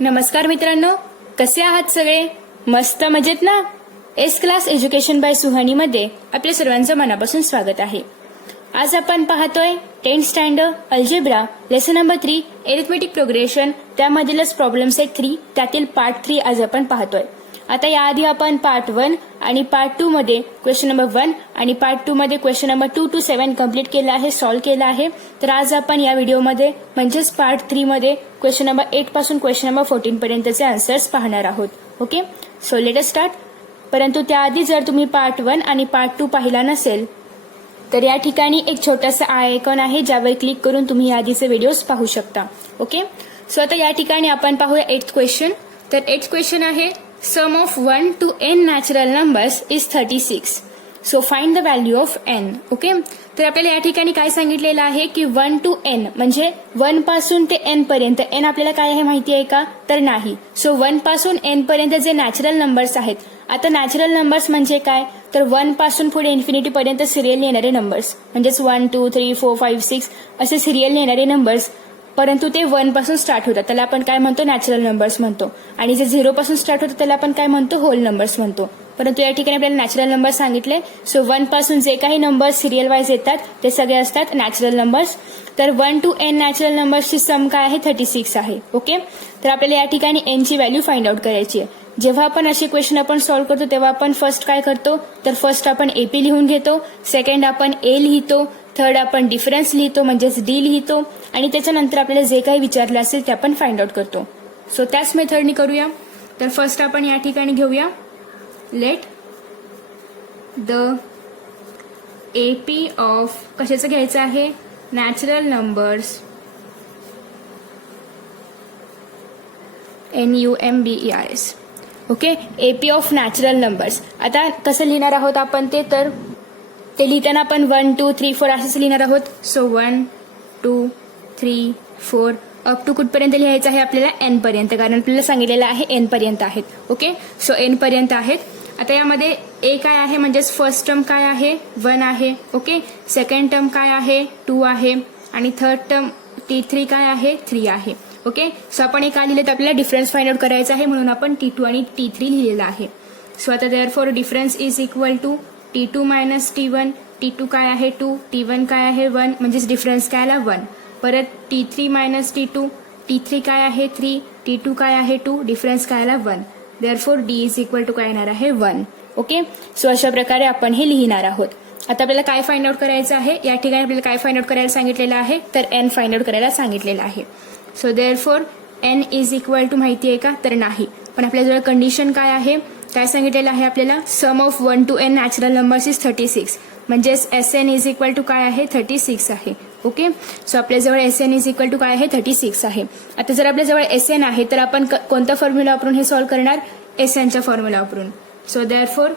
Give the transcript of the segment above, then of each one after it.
नमस्कार मित्रांनो, कसे आहात सगळे? मस्त मजेत ना? S class education by Suhani मध्ये आपल्या सर्वांचं मनापासून स्वागत आहे. आज आपण पाहतोय 10th standard algebra lesson number 3 arithmetic progression, त्यामधीलच प्रॉब्लेम सेट 3 त्यातील पार्ट 3 आज आपण पाहतोय. आता याआधी आपण पार्ट 1 आणि पार्ट 2 मध्ये क्वेश्चन नंबर 1 आणि पार्ट 2 मध्ये क्वेश्चन नंबर 2 to 7 कंप्लीट केला आहे, सॉल्व्ह केला आहे. तर आज आपण या व्हिडिओमध्ये म्हणजेच पार्ट 3 मध्ये क्वेश्चन नंबर 8 पासून क्वेश्चन नंबर 14 पर्यंतचे आन्सर्स पाहणार आहोत. Okay, so let us start. परंतु त्याआधी जर तुम्ही पार्ट 1 आणि पार्ट 2 पाहिला नसेल तर या ठिकाणी एक छोटासा आयकॉन आहे ज्यावर क्लिक करून तुम्ही आधीचे व्हिडिओज पाहू शकता. ओके, सो आता या ठिकाणी आपण पाहूया 8th क्वेश्चन. तर 8th क्वेश्चन आहे sum of 1 to n natural numbers is 36. So find the value of n. Okay, तर आपल्याला या ठिकाणी काय सांगितलेलं आहे की 1 to n म्हणजे 1 पासून ते n पर्यंत. n आपल्याला काय आहे माहिती आहे का? तर नाही. सो 1 पासून n पर्यंत जे नॅचरल नंबर्स आहेत. आता नॅचरल नंबर्स म्हणजे काय? तर 1 पासून पुढे इन्फिनिटी पर्यंत सिरियल येणारे नंबर्स म्हणजेच 1 2 3 4 5 6 असे सिरियल येणारे नंबर्स, परंतु ते 1 पासून स्टार्ट होतात त्याला आपण काय म्हणतो? नॅचरल नंबर्स म्हणतो. आणि जे 0 पासून स्टार्ट होतात त्याला आपण काय म्हणतो? होल नंबर्स म्हणतो. परंतु या ठिकाणी आपल्याला नॅचरल नंबर सांगितले. सो 1 पासून जे काही नंबर्स सिरियल वाईज येतात ते सगळे असतात नॅचरल नंबर्स. तर 1 to n नॅचरल नंबर्सची सम काय आहे? 36 आहे. ओके, तर आपल्याला या ठिकाणी n ची व्हॅल्यू फाइंड आउट करायची आहे. जेव्हा आपण असे क्वेश्चन आपण सॉल्व्ह करतो तेव्हा आपण फर्स्ट काय करतो? तर फर्स्ट आपण एपी लिहून घेतो, सेकंड आपण ए लिहितो, थर्ड आपण डिफरन्स लिहितो म्हणजेच डी लिहितो आणि त्याच्यानंतर आपल्याला जे काही विचारलं असेल ते आपण फाइंड आउट करतो. सो त्याच मेथडनी करूया. तर फर्स्ट आपण या ठिकाणी घेऊया लेट द एपी ऑफ कशाचं घ्यायचं आहे? Natural numbers NUMBERS. Okay, AP of natural numbers. आता कसं लिहिणार आहोत आपण ते? तर ते लिहिताना आपण 1 2 3 4 असंच लिहिणार आहोत. सो 1 2 3 4 अप टू कुठपर्यंत लिहायचं आहे आपल्याला? n पर्यंत, कारण आपल्याला सांगितलेलं आहे n पर्यंत आहेत. ओके, सो n पर्यंत आहेत. आता यामध्ये ए काय आहे म्हणजेच फर्स्ट टर्म काय आहे? 1 आहे. ओके, सेकंड टर्म काय आहे? 2 आहे आणि थर्ड टर्म T3 काय आहे? 3 आहे. ओके, सो आपण एक लिहिले तर आपल्याला डिफरन्स फाइंड आउट करायचा आहे म्हणून आपण T2 आणि T3 लिहिलेला आहे. सो आता therefore difference is equal to T2 minus T1. T2 काय आहे? 2. T1 काय आहे? 1. म्हणजेच डिफरन्स काय आला? 1. परत T3 मायनस T2. T3 काय आहे? 3. T2 काय आहे? 2. डिफरन्स काय आला? 1. Therefore D is equal to काय येणार आहे? 1. ओके, सो अशा प्रकारे आपण हे लिहिणार आहोत. आता आपल्याला काय फाइंड आउट करायचं आहे? या ठिकाणी आपल्याला काय फाइंड आउट करायला सांगितलेलं आहे? तर n फाइंड आउट करायला सांगितलेलं आहे. So therefore n is equal to माहिती आहे का? तर नाही. पण आपल्याजवळ कंडिशन काय आहे? काय सांगितलेलं आहे आपल्याला? Sum of 1 to n natural numbers is 36. म्हणजेच SN इज इक्वल टू काय आहे? 36 आहे. ओके, सो आपल्याजवळ SN इज इक्वल टू काय आहे? 36 आहे. आता जर आपल्याजवळ SN आहे तर आपण कोणता फॉर्म्युला वापरून हे सॉल्व्ह करणार? SNच्या फॉर्म्युला वापरून. So therefore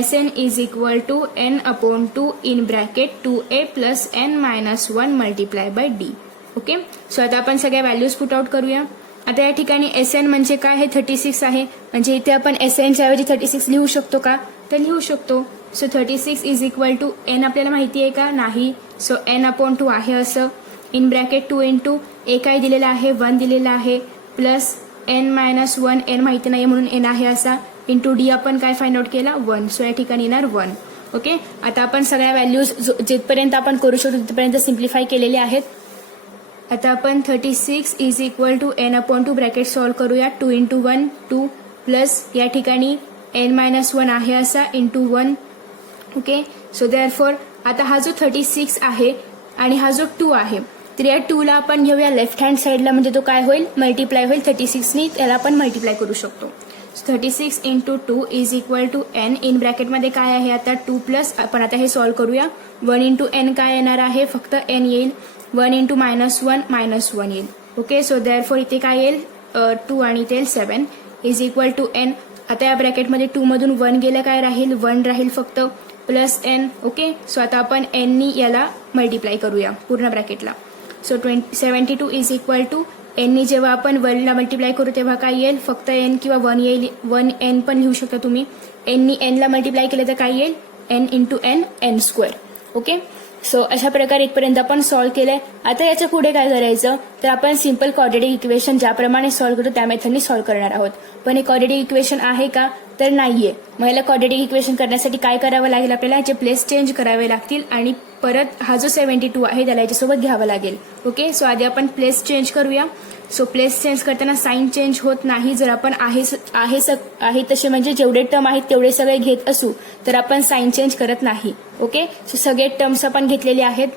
SN is equal to n upon 2 in bracket 2a plus n minus 1 multiply by d. Okay, so आता आपण सगळ्या व्हॅल्यूज पुट आउट करूया. आता या ठिकाणी SN म्हणजे काय आहे? 36 आहे. म्हणजे इथे आपण SNच्या ऐवजी 36 लिहू शकतो का? तर लिहू शकतो. So 36 is equal to n आपल्याला माहिती आहे का? नाही. सो n अपॉन 2 आहे असं. इन ब्रॅकेट 2 इंटू ए काय दिलेला आहे? 1 दिलेला आहे प्लस n मायनस 1 n माहिती नाही म्हणून n आहे असा इंटू डी आपण काय फाइंड आउट केला? 1. सो या ठिकाणी येणार 1. ओके, आता आपण सगळ्या व्हॅल्यूज जिथपर्यंत आपण करू शकतो तिथपर्यंत सिम्प्लिफाय केलेले आहेत. आता आपण 36 is equal to n upon 2 bracket solve करूया. 2 इंटू 1 2 प्लस या ठिकाणी n मायनस 1 आहे असा इंटू 1. ओके, सो देअरफॉर आता हा जो 36 आहे आणि हा जो 2 आहे तर या 2 ला आपण घेऊया लेफ्ट हँड साईडला, म्हणजे तो काय होईल? मल्टिप्लाय होईल 36 नी. त्याला आपण मल्टिप्लाय करू शकतो. 36 into 2 is equal to n. In ब्रॅकेटमध्ये काय आहे आता? 2 प्लस आपण आता हे सॉल्व्ह करूया. 1 इंटू n काय येणार आहे? फक्त n येईल. 1 इंटू मायनस 1 मायनस 1 येईल. ओके, सो देअरफॉर इथे काय येईल? 2 आणि इथे 7 इज इक्वल टू n. आता या ब्रॅकेटमध्ये 2 मधून 1 गेलं काय राहील? 1 राहील फक्त प्लस n. ओके, सो आता आपण n नी याला मल्टिप्लाय करूया पूर्ण ब्रॅकेटला. So 72 is equal to n नी जेव्हा आपण 1 ला मल्टिप्लाय करू तेव्हा काय येईल? फक्त n किंवा 1 येईल. 1 n पण लिहू शकता तुम्ही. n नी n ला मल्टिप्लाय केलं तर काय येईल? n into n n square. Okay, so अशा प्रकारे इथपर्यंत आपण सॉल्व्ह केलंय. आता याच्या पुढे काय करायचं तर आपण सिंपल क्वाड्रॅटिक इक्वेशन ज्याप्रमाणे सॉल्व्ह करतो त्या मेथडनी सॉल्व्ह करणार आहोत. पण हे क्वाड्रॅटिक इक्वेशन आहे का तर नाहीये. मग याला क्वाड्रॅटिक इक्वेशन करण्यासाठी काय करावं लागेल आपल्याला याचे प्लेस चेंज करावे लागतील आणि परत हा जो 72 आहे त्याला याच्यासोबत घ्यावा लागेल. ओके सो आधी आपण प्लेस चेंज करूया. सो प्लेस चेंज करताना साईन चेंज होत नाही. जर आपण आहे तसे म्हणजे जेवढे टर्म आहेत तेवढे सगळे घेत असू तर आपण साईन चेंज करत नाही. ओके सो सगळे टर्म्स आपण घेतलेले आहेत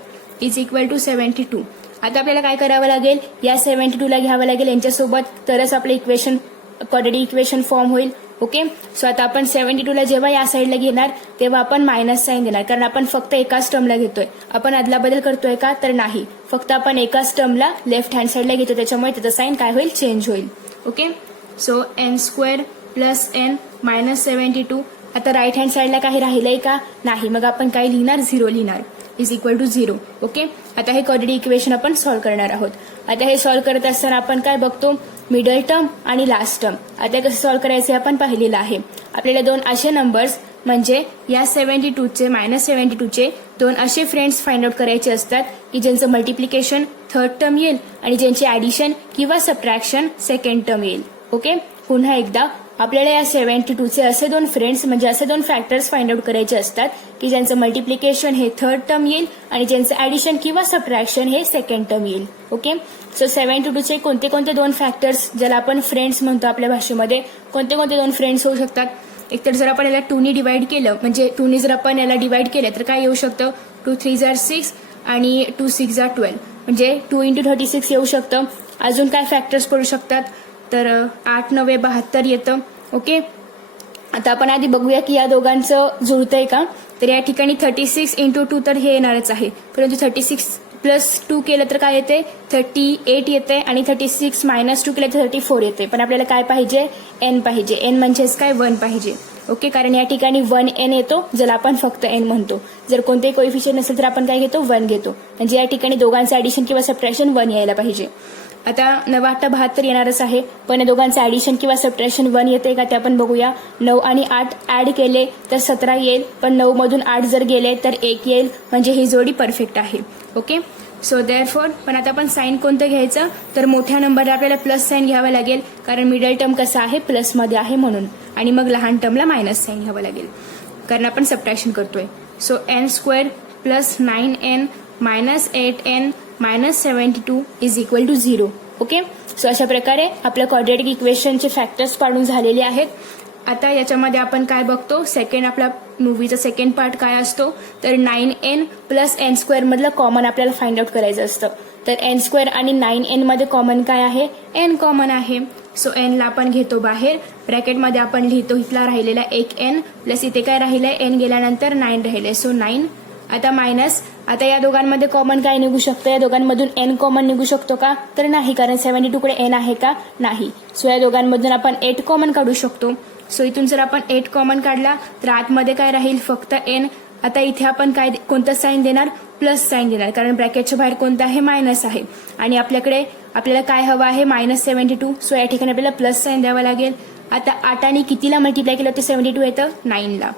इज इक्वल टू 72. आता आपल्याला काय करावं लागेल या 72 ला घ्यावं लागेल यांच्यासोबत तरच आपलं इक्वेशन क्वाड्रॅटिक इक्वेशन फॉर्म होईल. ओके सो आता आपण 72 ला जेव्हा या साईडला घेणार तेव्हा आपण मायनस साईन देणार कारण आपण फक्त एकाच टर्मला घेतोय. आपण अदला बदल करतोय का तर नाही. फक्त आपण एकाच टर्मला लेफ्ट हँड साईडला घेतो त्याच्यामुळे त्याचं साईन काय होईल चेंज होईल. Okay so n² plus n minus 72. आता राईट हँड साईडला काही राहिलंय का नाही. मग आपण काय लिहिणार 0 लिहिणार इज इक्वल टू 0. ओके आता हे क्वाड्रॅटिक इक्वेशन आपण सॉल्व्ह करणार आहोत. आता हे सॉल्व्ह करत असताना आपण काय बघतो मिडल टर्म आणि लास्ट टर्म. आता कसं सॉल्व्ह करायचं आपण पाहिलेलं आहे. आपल्याला दोन असे नंबर्स म्हणजे या 72चे मायनस 72चे दोन असे फ्रेंड्स फाइंड आउट करायचे असतात की ज्यांचं मल्टिप्लिकेशन थर्ड टर्म येईल आणि ज्यांचे ऍडिशन किंवा सबट्रॅक्शन सेकंड टर्म येईल. ओके पुन्हा एकदा आपल्याला या 72चे असे दोन फ्रेंड्स म्हणजे असे दोन फॅक्टर्स फाइंड आउट करायचे असतात की ज्यांचं मल्टिप्लिकेशन हे थर्ड टर्म येईल आणि ज्यांचं ऍडिशन किंवा सबट्रॅक्शन हे सेकंड टर्म येईल. ओके सो 72चे कोणते कोणते दोन फॅक्टर्स ज्याला आपण फ्रेंड्स म्हणतो आपल्या भाषेमध्ये कोणते कोणते दोन फ्रेंड्स होऊ शकतात. एकतर जर आपण याला 2 नी डिवाइड केलं म्हणजे 2 नी जर आपण याला डिवाइड केलं तर काय येऊ शकतं 2 3 जार 6 आणि 2 6 जार 12 म्हणजे 2 × 36 येऊ शकतं. अजून काय फॅक्टर्स पडू शकतात तर 8 9 72 येतं. ओके आता आपण आधी बघूया की या दोघांचं जुळतंय का. तर या ठिकाणी 36 × 2 तर हे येणारच आहे परंतु 36 प्लस 2 केलं तर काय येते 38 येते आणि 36 मायनस 2 केलं तर 34 येते. पण आपल्याला काय पाहिजे n पाहिजे. n म्हणजेच काय 1 पाहिजे. ओके कारण या ठिकाणी 1n येतो ज्याला आपण फक्त n म्हणतो. जर कोणतेही कोइफिशियंट नसेल तर आपण काय घेतो 1 घेतो म्हणजे या ठिकाणी दोघांचं ऍडिशन किंवा सबट्रॅक्शन 1 यायला पाहिजे. आता 9 8 72 येणारच आहे पण या दोघांचं ऍडिशन किंवा सबट्रॅक्शन 1 येते का ते आपण बघूया. 9 आणि 8 ऍड केले तर 17 येईल पण 9 मधून 8 जर गेले तर 1 येईल म्हणजे ही जोडी परफेक्ट आहे. ओके सो देअरफॉर पण आता आपण साईन कोणतं घ्यायचं तर मोठ्या नंबरला आपल्याला प्लस साईन घ्यावं लागेल कारण मिडल टर्म कसा आहे प्लसमध्ये आहे म्हणून आणि मग लहान टर्मला मायनस साईन घ्यावं लागेल कारण आपण सबट्रॅक्शन करतोय. So n² plus 9n minus 8n minus 72 is equal to 0. Okay so अशा प्रकारे आपल्या क्वाड्रॅटिक इक्वेशनचे फॅक्टर्स काढून झालेले आहेत. आता याच्यामध्ये आपण काय बघतो सेकंड आपला मूवीचा सेकंड पार्ट काय असतो तर 9n प्लस n² मधलं कॉमन आपल्याला फाइंड आउट करायचं असतं. तर n² आणि 9n मध्ये कॉमन काय आहे n कॉमन आहे. सो n ला आपण घेतो बाहेर ब्रॅकेटमध्ये आपण लिहितो इथला राहिलेला एक n प्लस इथे काय राहिलंय n गेल्यानंतर 9 राहिलंय सो 9. आता मायनस आता या दोघांमध्ये कॉमन काय निघू शकतं या दोघांमधून n कॉमन निघू शकतो का तर नाही कारण 72 कडे n आहे का नाही. सो या दोघांमधून आपण 8 कॉमन काढू शकतो. सो इथून जर आपण 8 कॉमन काढला तर आतमध्ये काय राहील फक्त n. आता इथे आपण काय कोणतं साईन देणार प्लस साईन देणार कारण ब्रॅकेटच्या बाहेर कोणतं आहे मायनस आहे आणि आपल्याला काय हवं आहे मायनस 72. सो या ठिकाणी आपल्याला प्लस साईन द्यावं लागेल. आता 8 आणि कितीला मल्टिप्लाय केलं ते 72 येतं 9 ला.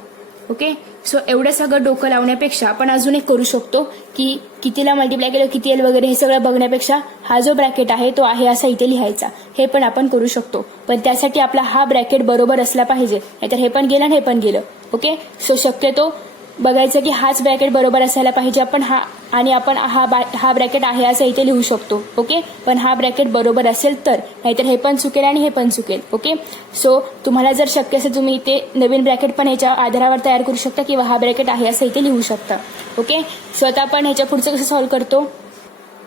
ओके सो एवढं सगळं डोकं लावण्यापेक्षा आपण अजून एक करू शकतो की कितीला मल्टिप्लाय केलं किती येईल वगैरे हे सगळं बघण्यापेक्षा हा जो ब्रॅकेट आहे तो आहे असा इथे लिहायचा हे पण आपण करू शकतो. पण त्यासाठी आपला हा ब्रॅकेट बरोबर असला पाहिजे नाहीतर हे पण गेलं आणि हे पण गेलं. ओके सो शक्यतो बघायचं की हाच ब्रॅकेट बरोबर असायला पाहिजे. आपण हा ब्रॅकेट आहे असं इथे लिहू शकतो. ओके पण हा ब्रॅकेट बरोबर असेल तर नाहीतर हे पण चुकेल आणि हे पण चुकेल. ओके सो तुम्हाला जर शक्य असेल तुम्ही इथे नवीन ब्रॅकेट पण ह्याच्या आधारावर तयार करू शकता किंवा हा ब्रॅकेट आहे असं इथे लिहू शकता. ओके सो आता आपण ह्याच्या पुढचं कसं सॉल्व्ह करतो.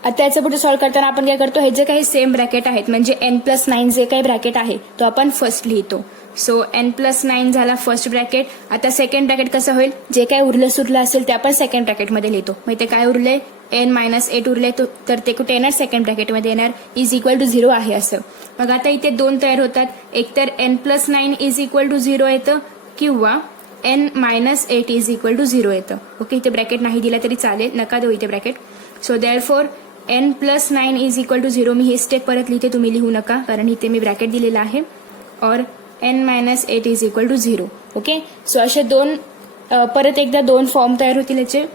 आता याचं पुढे सॉल्व्ह करताना आपण काय करतो हे जे काही सेम ब्रॅकेट आहेत म्हणजे n+9 जे काही ब्रॅकेट आहे तो आपण फर्स्ट लिहितो. सो n+9 झाला फर्स्ट ब्रॅकेट. आता सेकंड ब्रॅकेट कसं होईल जे काही उरलं सुरलं असेल ते आपण सेकंड ब्रॅकेटमध्ये लिहितो. मग ते काय उरले n-8 उरले तर ते कुठे येणार सेकंड ब्रॅकेटमध्ये येणार इज इक्वल टू 0 आहे असं. मग आता इथे दोन तयार होतात एकतर n+9 इज इक्वल टू 0 येतं किंवा n-8 इज इक्वल टू 0 येतं. ओके इथे ब्रॅकेट नाही दिला तरी चालेल नका देऊ इथे bracket. So therefore n+9 is equal to 0 मी हे स्टेप परत लिहिते तुम्ही लिहू नका कारण इथे मी ब्रॅकेट दिलेला आहे और n-8 is equal to 0. Okay so असे दोन परत एकदा दोन फॉर्म तयार होतील याचे.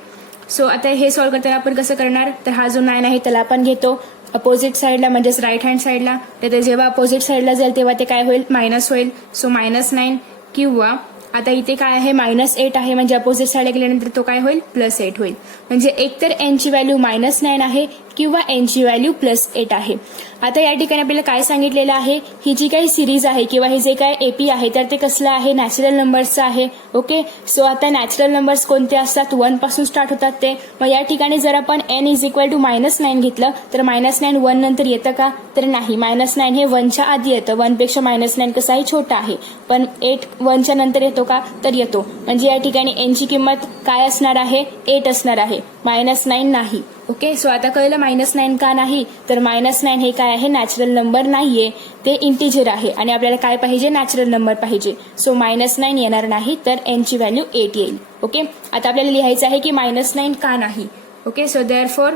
सो आता हे सॉल्व्ह करताना आपण कसं करणार, तर हा जो 9 आहे त्याला आपण घेतो अपोजिट साईडला, म्हणजेच राईट हँड साईडला. तर जेव्हा अपोजिट साईडला जाईल तेव्हा ते काय होईल, मायनस होईल. सो -9, किंवा आता इथे काय आहे, -8 आहे, म्हणजे अपोजिट साईडला गेल्यानंतर तो काय होईल, +8 होईल. म्हणजे एकतर n ची व्हॅल्यू -9 आहे किंवा n ची व्हॅल्यू +8 आहे. आता या ठिकाणी आपल्याला काय सांगितलेलं आहे, ही जी काही सिरीज आहे किंवा हे जे काय एपी आहे तर ते कसलं आहे, नॅचरल नंबर्सचं आहे. ओके, सो आता नॅचरल नंबर्स कोणते असतात, 1 पासून स्टार्ट होतात ते. मग या ठिकाणी जर आपण n = -9 घेतलं तर -9 1 नंतर येतं का, तर नाही. -9 हे 1च्या आधी येतं. 1 पेक्षा -9 कसाही छोटा आहे, पण 8 1च्या नंतर येतो का, तर येतो. म्हणजे या ठिकाणी n ची किंमत काय असणार आहे, 8 असणार आहे, -9 नाही. ओके, सो आता कळलं -9 का नाही, तर -9 हे काय आहे, नॅचरल नंबर नाहीये, ते इंटिजर आहे आणि आपल्याला काय पाहिजे, नॅचरल नंबर पाहिजे. सो -9 येणार नाही, तर n ची व्हॅल्यू 8 येईल. ओके, आता आपल्याला लिहायचं आहे की -9 का नाही. Okay, so therefore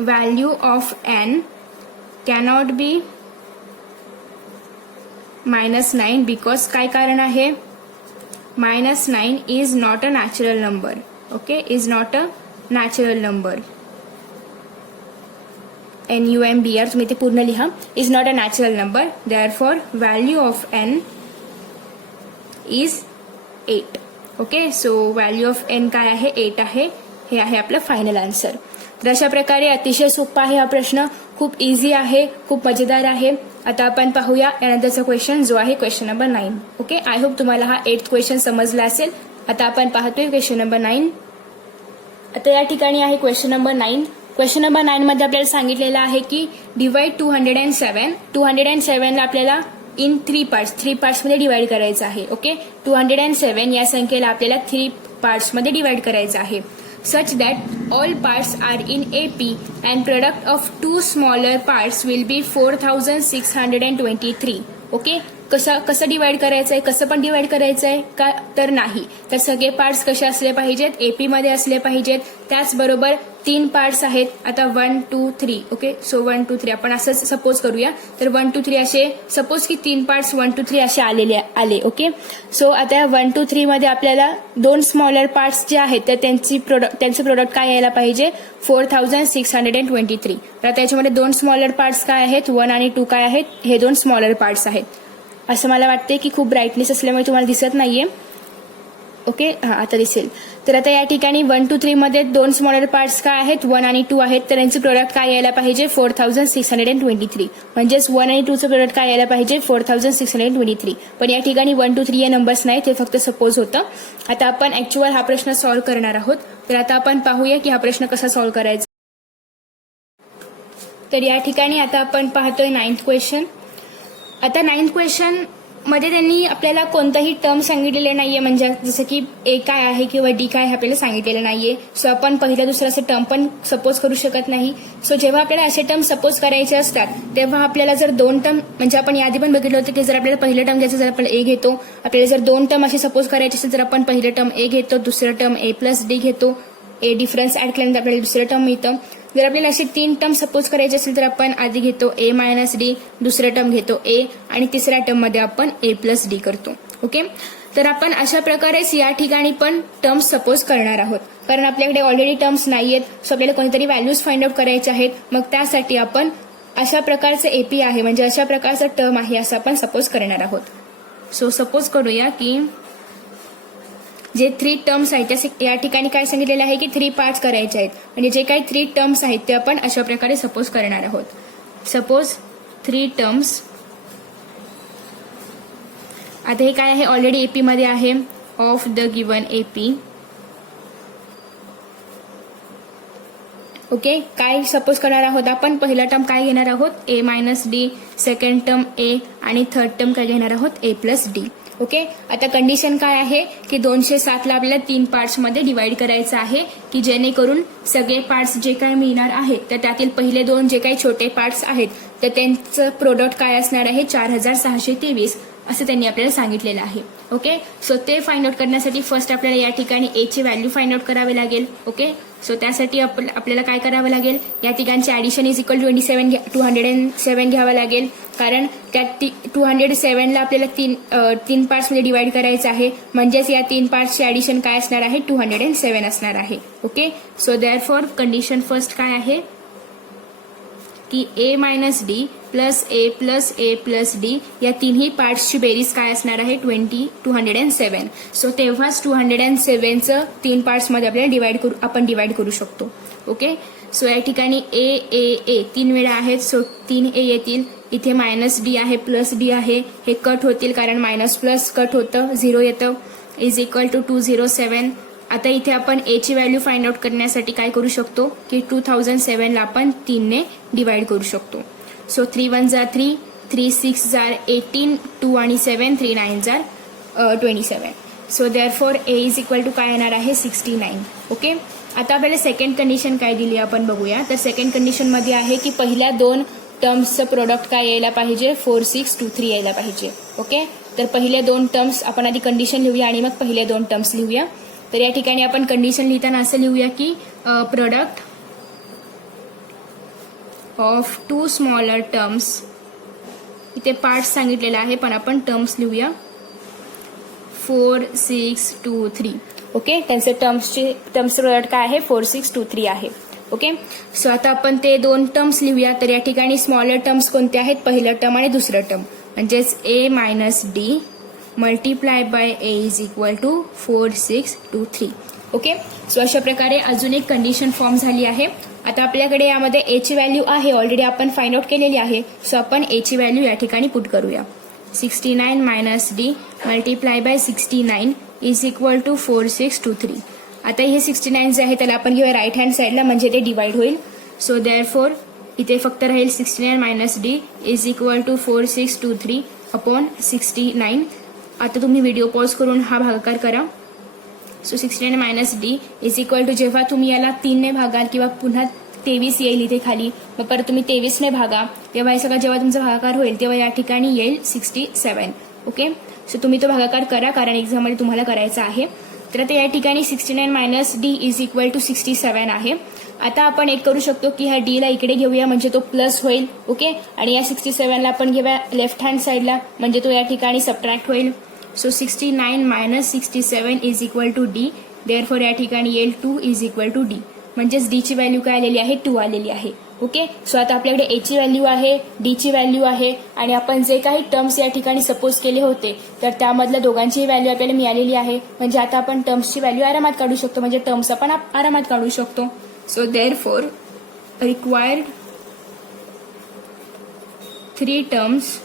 value of n cannot be -9 because काय कारण आहे, -9 is not a natural number. Okay, is not a natural number. NUMBR तुम्ही ते पूर्ण लिहा, is not a natural number. Therefore value of n is 8. Okay, so value of n काय आहे, 8 आहे. हे आहे आपलं फायनल आन्सर. तर अशा प्रकारे अतिशय सोपा आहे हा प्रश्न, खूप इझी आहे, खूप मजेदार आहे. आता आपण पाहूया यानंतरचा क्वेश्चन जो आहे question number 9. Okay, I hope तुम्हाला हा 8th क्वेश्चन समजला असेल. आता आपण पाहतोय क्वेश्चन नंबर 9. आता या ठिकाणी आहे क्वेश्चन नंबर 9. क्वेश्चन नंबर 9 मध्ये आपल्याला सांगितलेलं आहे की डिवाइड 207 ला आपल्याला इन 3 पार्ट्स मध्ये डिवाइड करायचं आहे. ओके, 207 या संख्येला आपल्याला 3 पार्ट्स मध्ये डिवाइड करायचं आहे. Such that all parts are in AP and product of 2 smaller parts will be 4623. Okay, कसं डिवाइड करायचंय, कसं पण डिवाइड करायचंय का, तर नाही. तर सगळे पार्ट्स कसे असले पाहिजेत, AP मध्ये असले पाहिजेत. त्याचबरोबर 3 पार्ट्स आहेत. आता 1 2 3. ओके, सो 1 2 3 आपण असं सपोज करूया. तर 1 2 3 असे सपोज की 3 पार्ट्स 1 2 3 असे आले. ओके, सो आता 1 2 3 मध्ये आपल्याला 2 स्मॉलर पार्ट्स जे आहेत तर त्यांचे प्रोडक्ट काय यायला पाहिजे, 4623. तर आता याच्यामध्ये 2 स्मॉलर पार्ट्स काय आहेत, 1 आणि 2 काय आहेत, हे 2 स्मॉलर पार्ट्स आहेत. असं मला वाटते की खूप ब्राईटनेस असल्यामुळे तुम्हाला दिसत नाहीये. ओके, हा आता दिसेल. तर आता या ठिकाणी 1 2 3 मध्ये 2 स्मॉलर पार्ट्स काय आहेत, 1 आणि 2 आहेत. तर यांचे प्रोडक्ट काय यायला पाहिजे, 4623. म्हणजेच 1 आणि 2 चं प्रोडक्ट काय यायला पाहिजे, 4623. पण या ठिकाणी 1 2 3 हे नंबर्स नाही, ते फक्त सपोज होतं. आता आपण ऍक्च्युअल हा प्रश्न सॉल्व्ह करणार आहोत. तर आता आपण पाहूया की हा प्रश्न कसा सॉल्व्ह करायचा. तर या ठिकाणी आता आपण पाहतोय 9th क्वेश्चन. आता 9th क्वेश्चन मध्ये त्यांनी आपल्याला कोणताही टर्म सांगितलेले नाहीये, म्हणजे जसं की ए काय आहे किंवा डी काय हे आपल्याला सांगितलेलं नाहीये. सो आपण पहिला दुसरा असं टर्म पण सपोज करू शकत नाही. सो जेव्हा आपल्याला असे टर्म सपोज करायचे असतात तेव्हा आपल्याला जर 2 टर्म, म्हणजे आपण यादी पण बघितलं होतं की जर आपल्याला पहिलं टर्म घ्यायचं जर आपण ए घेतो, आपल्याला जर 2 टर्म असे सपोज करायचे असेल तर आपण पहिलं टर्म ए घेतो, दुसरं टर्म A+D घेतो, ए डिफरन्स ऍड केल्यानंतर आपल्याला दुसरं टर्म मिळतं. जर आपल्याला असे 3 टर्म सपोज करायचे असेल तर आपण आधी घेतो A-D, दुसरा टर्म घेतो A आणि तिसऱ्या टर्म मध्ये आपण A+D करतो. ओके, तर आपण अशा प्रकारेच या ठिकाणी पण टर्म्स सपोज करणार आहोत, कारण आपल्याकडे ऑलरेडी टर्म्स नाहीयेत. सो आपल्याला कोणतरी व्हॅल्यूज फाइंड आउट करायचे आहेत. मग त्यासाठी आपण अशा प्रकारचं AP आहे, म्हणजे अशा प्रकारचं टर्म आहे असं आपण सपोज करणार आहोत. सो सपोज करूया की जे 3 टर्म्स आहेत या ठिकाणी काय सांगितलेलं आहे की 3 पार्ट्स करायचे आहेत. म्हणजे जे काही 3 टर्म्स आहेत ते आपण अशा प्रकारे सपोज करणार आहोत. Suppose 3 terms. आता हे काय आहे, ऑलरेडी AP मध्ये आहे, of the given AP. Okay, काय सपोज करणार आहोत आपण, पहिला टर्म काय घेणार आहोत, A-D, सेकंड टर्म A आणि थर्ड टर्म काय घेणार आहोत, A+D. ओके, आता कंडिशन काय आहे की 207 ला आपल्याला 3 पार्ट्स मध्ये डिवाइड करायचं आहे की जेणेकरून सगळे पार्ट्स जे काय मिळणार आहेत तर त्यातील पहिले 2 जे काही छोटे पार्ट्स आहेत तर त्यांचं प्रोडक्ट काय असणार आहे, 4623 असं त्यांनी आपल्याला सांगितलेलं आहे. ओके, सो ते फाइंड आउट करण्यासाठी फर्स्ट आपल्याला या ठिकाणी ए ची व्हॅल्यू फाइंड आउट करावी लागेल. ओके, सो त्यासाठी आपल्याला काय करावं लागेल, या ठिकाणचे ऍडिशन इज इक्वल 207 घ्यावं लागेल कारण त्यात 207ला आपल्याला तीन पार्ट्समध्ये डिवाइड करायचं आहे, म्हणजेच या 3 पार्ट्सचे ॲडिशन काय असणार आहे, 207 असणार आहे. Okay, so therefore condition first काय आहे की a minus D plus A plus D या तिन्ही पार्ट्सची बेरीज काय असणार आहे, 207. सो तेव्हाच 207चं 3 पार्ट्समध्ये आपल्याला आपण डिवाइड करू शकतो. ओके, सो या ठिकाणी ए 3 वेळा आहेत, सो 3 ए येतील. इथे मायनस डी आहे, प्लस डी आहे, हे कट होतील कारण मायनस प्लस कट होतं, 0 येतं, इज इक्वल टू 207. आता इथे आपण ए ची व्हॅल्यू फाइंड आउट करण्यासाठी काय करू शकतो की 2007ला आपण 3ने डिवाइड करू शकतो. सो 3 1 जार 3, 3 6 जार 18, 2 आणि 7, 3 9 जार 27. So therefore A is equal to काय येणार आहे, 69. ओके, आता आपल्याला सेकंड कंडिशन काय दिली आपण बघूया. तर सेकंड कंडिशनमध्ये आहे की पहिल्या 2 टर्म्सचं प्रोडक्ट काय यायला पाहिजे, 4623 यायला पाहिजे. ओके, तर पहिल्या 2 टर्म्स आपण आधी कंडिशन लिहूया आणि मग पहिल्या 2 टर्म्स लिहूया. तर या ठिकाणी आपण कंडिशन लिहिताना असं लिहूया की प्रोडक्ट ऑफ 2 स्मॉलर टर्म्स, इथे पार्ट्स सांगितलेला आहे पण आपण टर्म्स लिहूया 4623. ओके, त्यांचे टर्म्स प्रोडक्ट काय आहे, 4623 आहे. ओके, सो आता आपण ते 2 टर्म्स लिहूया. तर या ठिकाणी स्मॉलर टर्म्स कोणते आहेत, पहिलं टर्म आणि दुसरं टर्म, म्हणजेच A minus D multiply by A is equal to 4623. Okay, so अशा प्रकारे अजून एक कंडिशन फॉर्म झाली आहे. आता आपल्याकडे यामध्ये ए ची व्हॅल्यू आहे, ऑलरेडी आपण फाइंड आउट केलेली आहे. सो आपण ए ची व्हॅल्यू या ठिकाणी पुट करूया. 69 minus D multiply by 69 is equal to 4623. आता हे 69 जे आहे त्याला आपण घेऊया राईट हँड साईडला, म्हणजे ते डिवाइड होईल. सो देअरफॉर इथे फक्त राहील 69 minus D is equal to 4623 upon 69. आता तुम्ही व्हिडिओ पॉज करून हा भागाकार करा. So 69 minus D is equal to, जेव्हा तुम्ही याला 3ने भागाल किंवा पुन्हा 23 येईल इथे खाली, मग परत तुम्ही 23ने भागा, तेव्हा हे सगळं जेव्हा तुमचा भागाकार होईल तेव्हा या ठिकाणी येईल 67. ओके, सो तुम्ही तो भागाकार करा कारण एक्झाममध्ये तुम्हाला करायचा आहे. तर आता या ठिकाणी 69 minus D is equal to 67 आहे. आता आपण एक करू शकतो की ह्या डी ला इकडे घेऊया म्हणजे तो प्लस होईल. ओके, आणि या 67ला आपण घेऊया लेफ्ट हँड साईडला म्हणजे तो या ठिकाणी सबट्रॅक्ट होईल. So 69 minus 67 is equal to D, therefore या ठिकाणी येईल 2 इज इक्वल टू डी, म्हणजेच डी ची व्हॅल्यू काय आलेली आहे, 2 आलेली आहे. ओके, सो आता आपल्याकडे ए ची व्हॅल्यू आहे, डी ची व्हॅल्यू आहे आणि आपण जे काही टर्म्स या ठिकाणी सपोज केले होते तर त्यामधल्या दोघांचीही व्हॅल्यू आपल्याला मिळालेली आहे. म्हणजे आता आपण टर्म्सची व्हॅल्यू आरामात काढू शकतो, म्हणजे टर्म्स आपण आरामात काढू शकतो. So therefore required 3 terms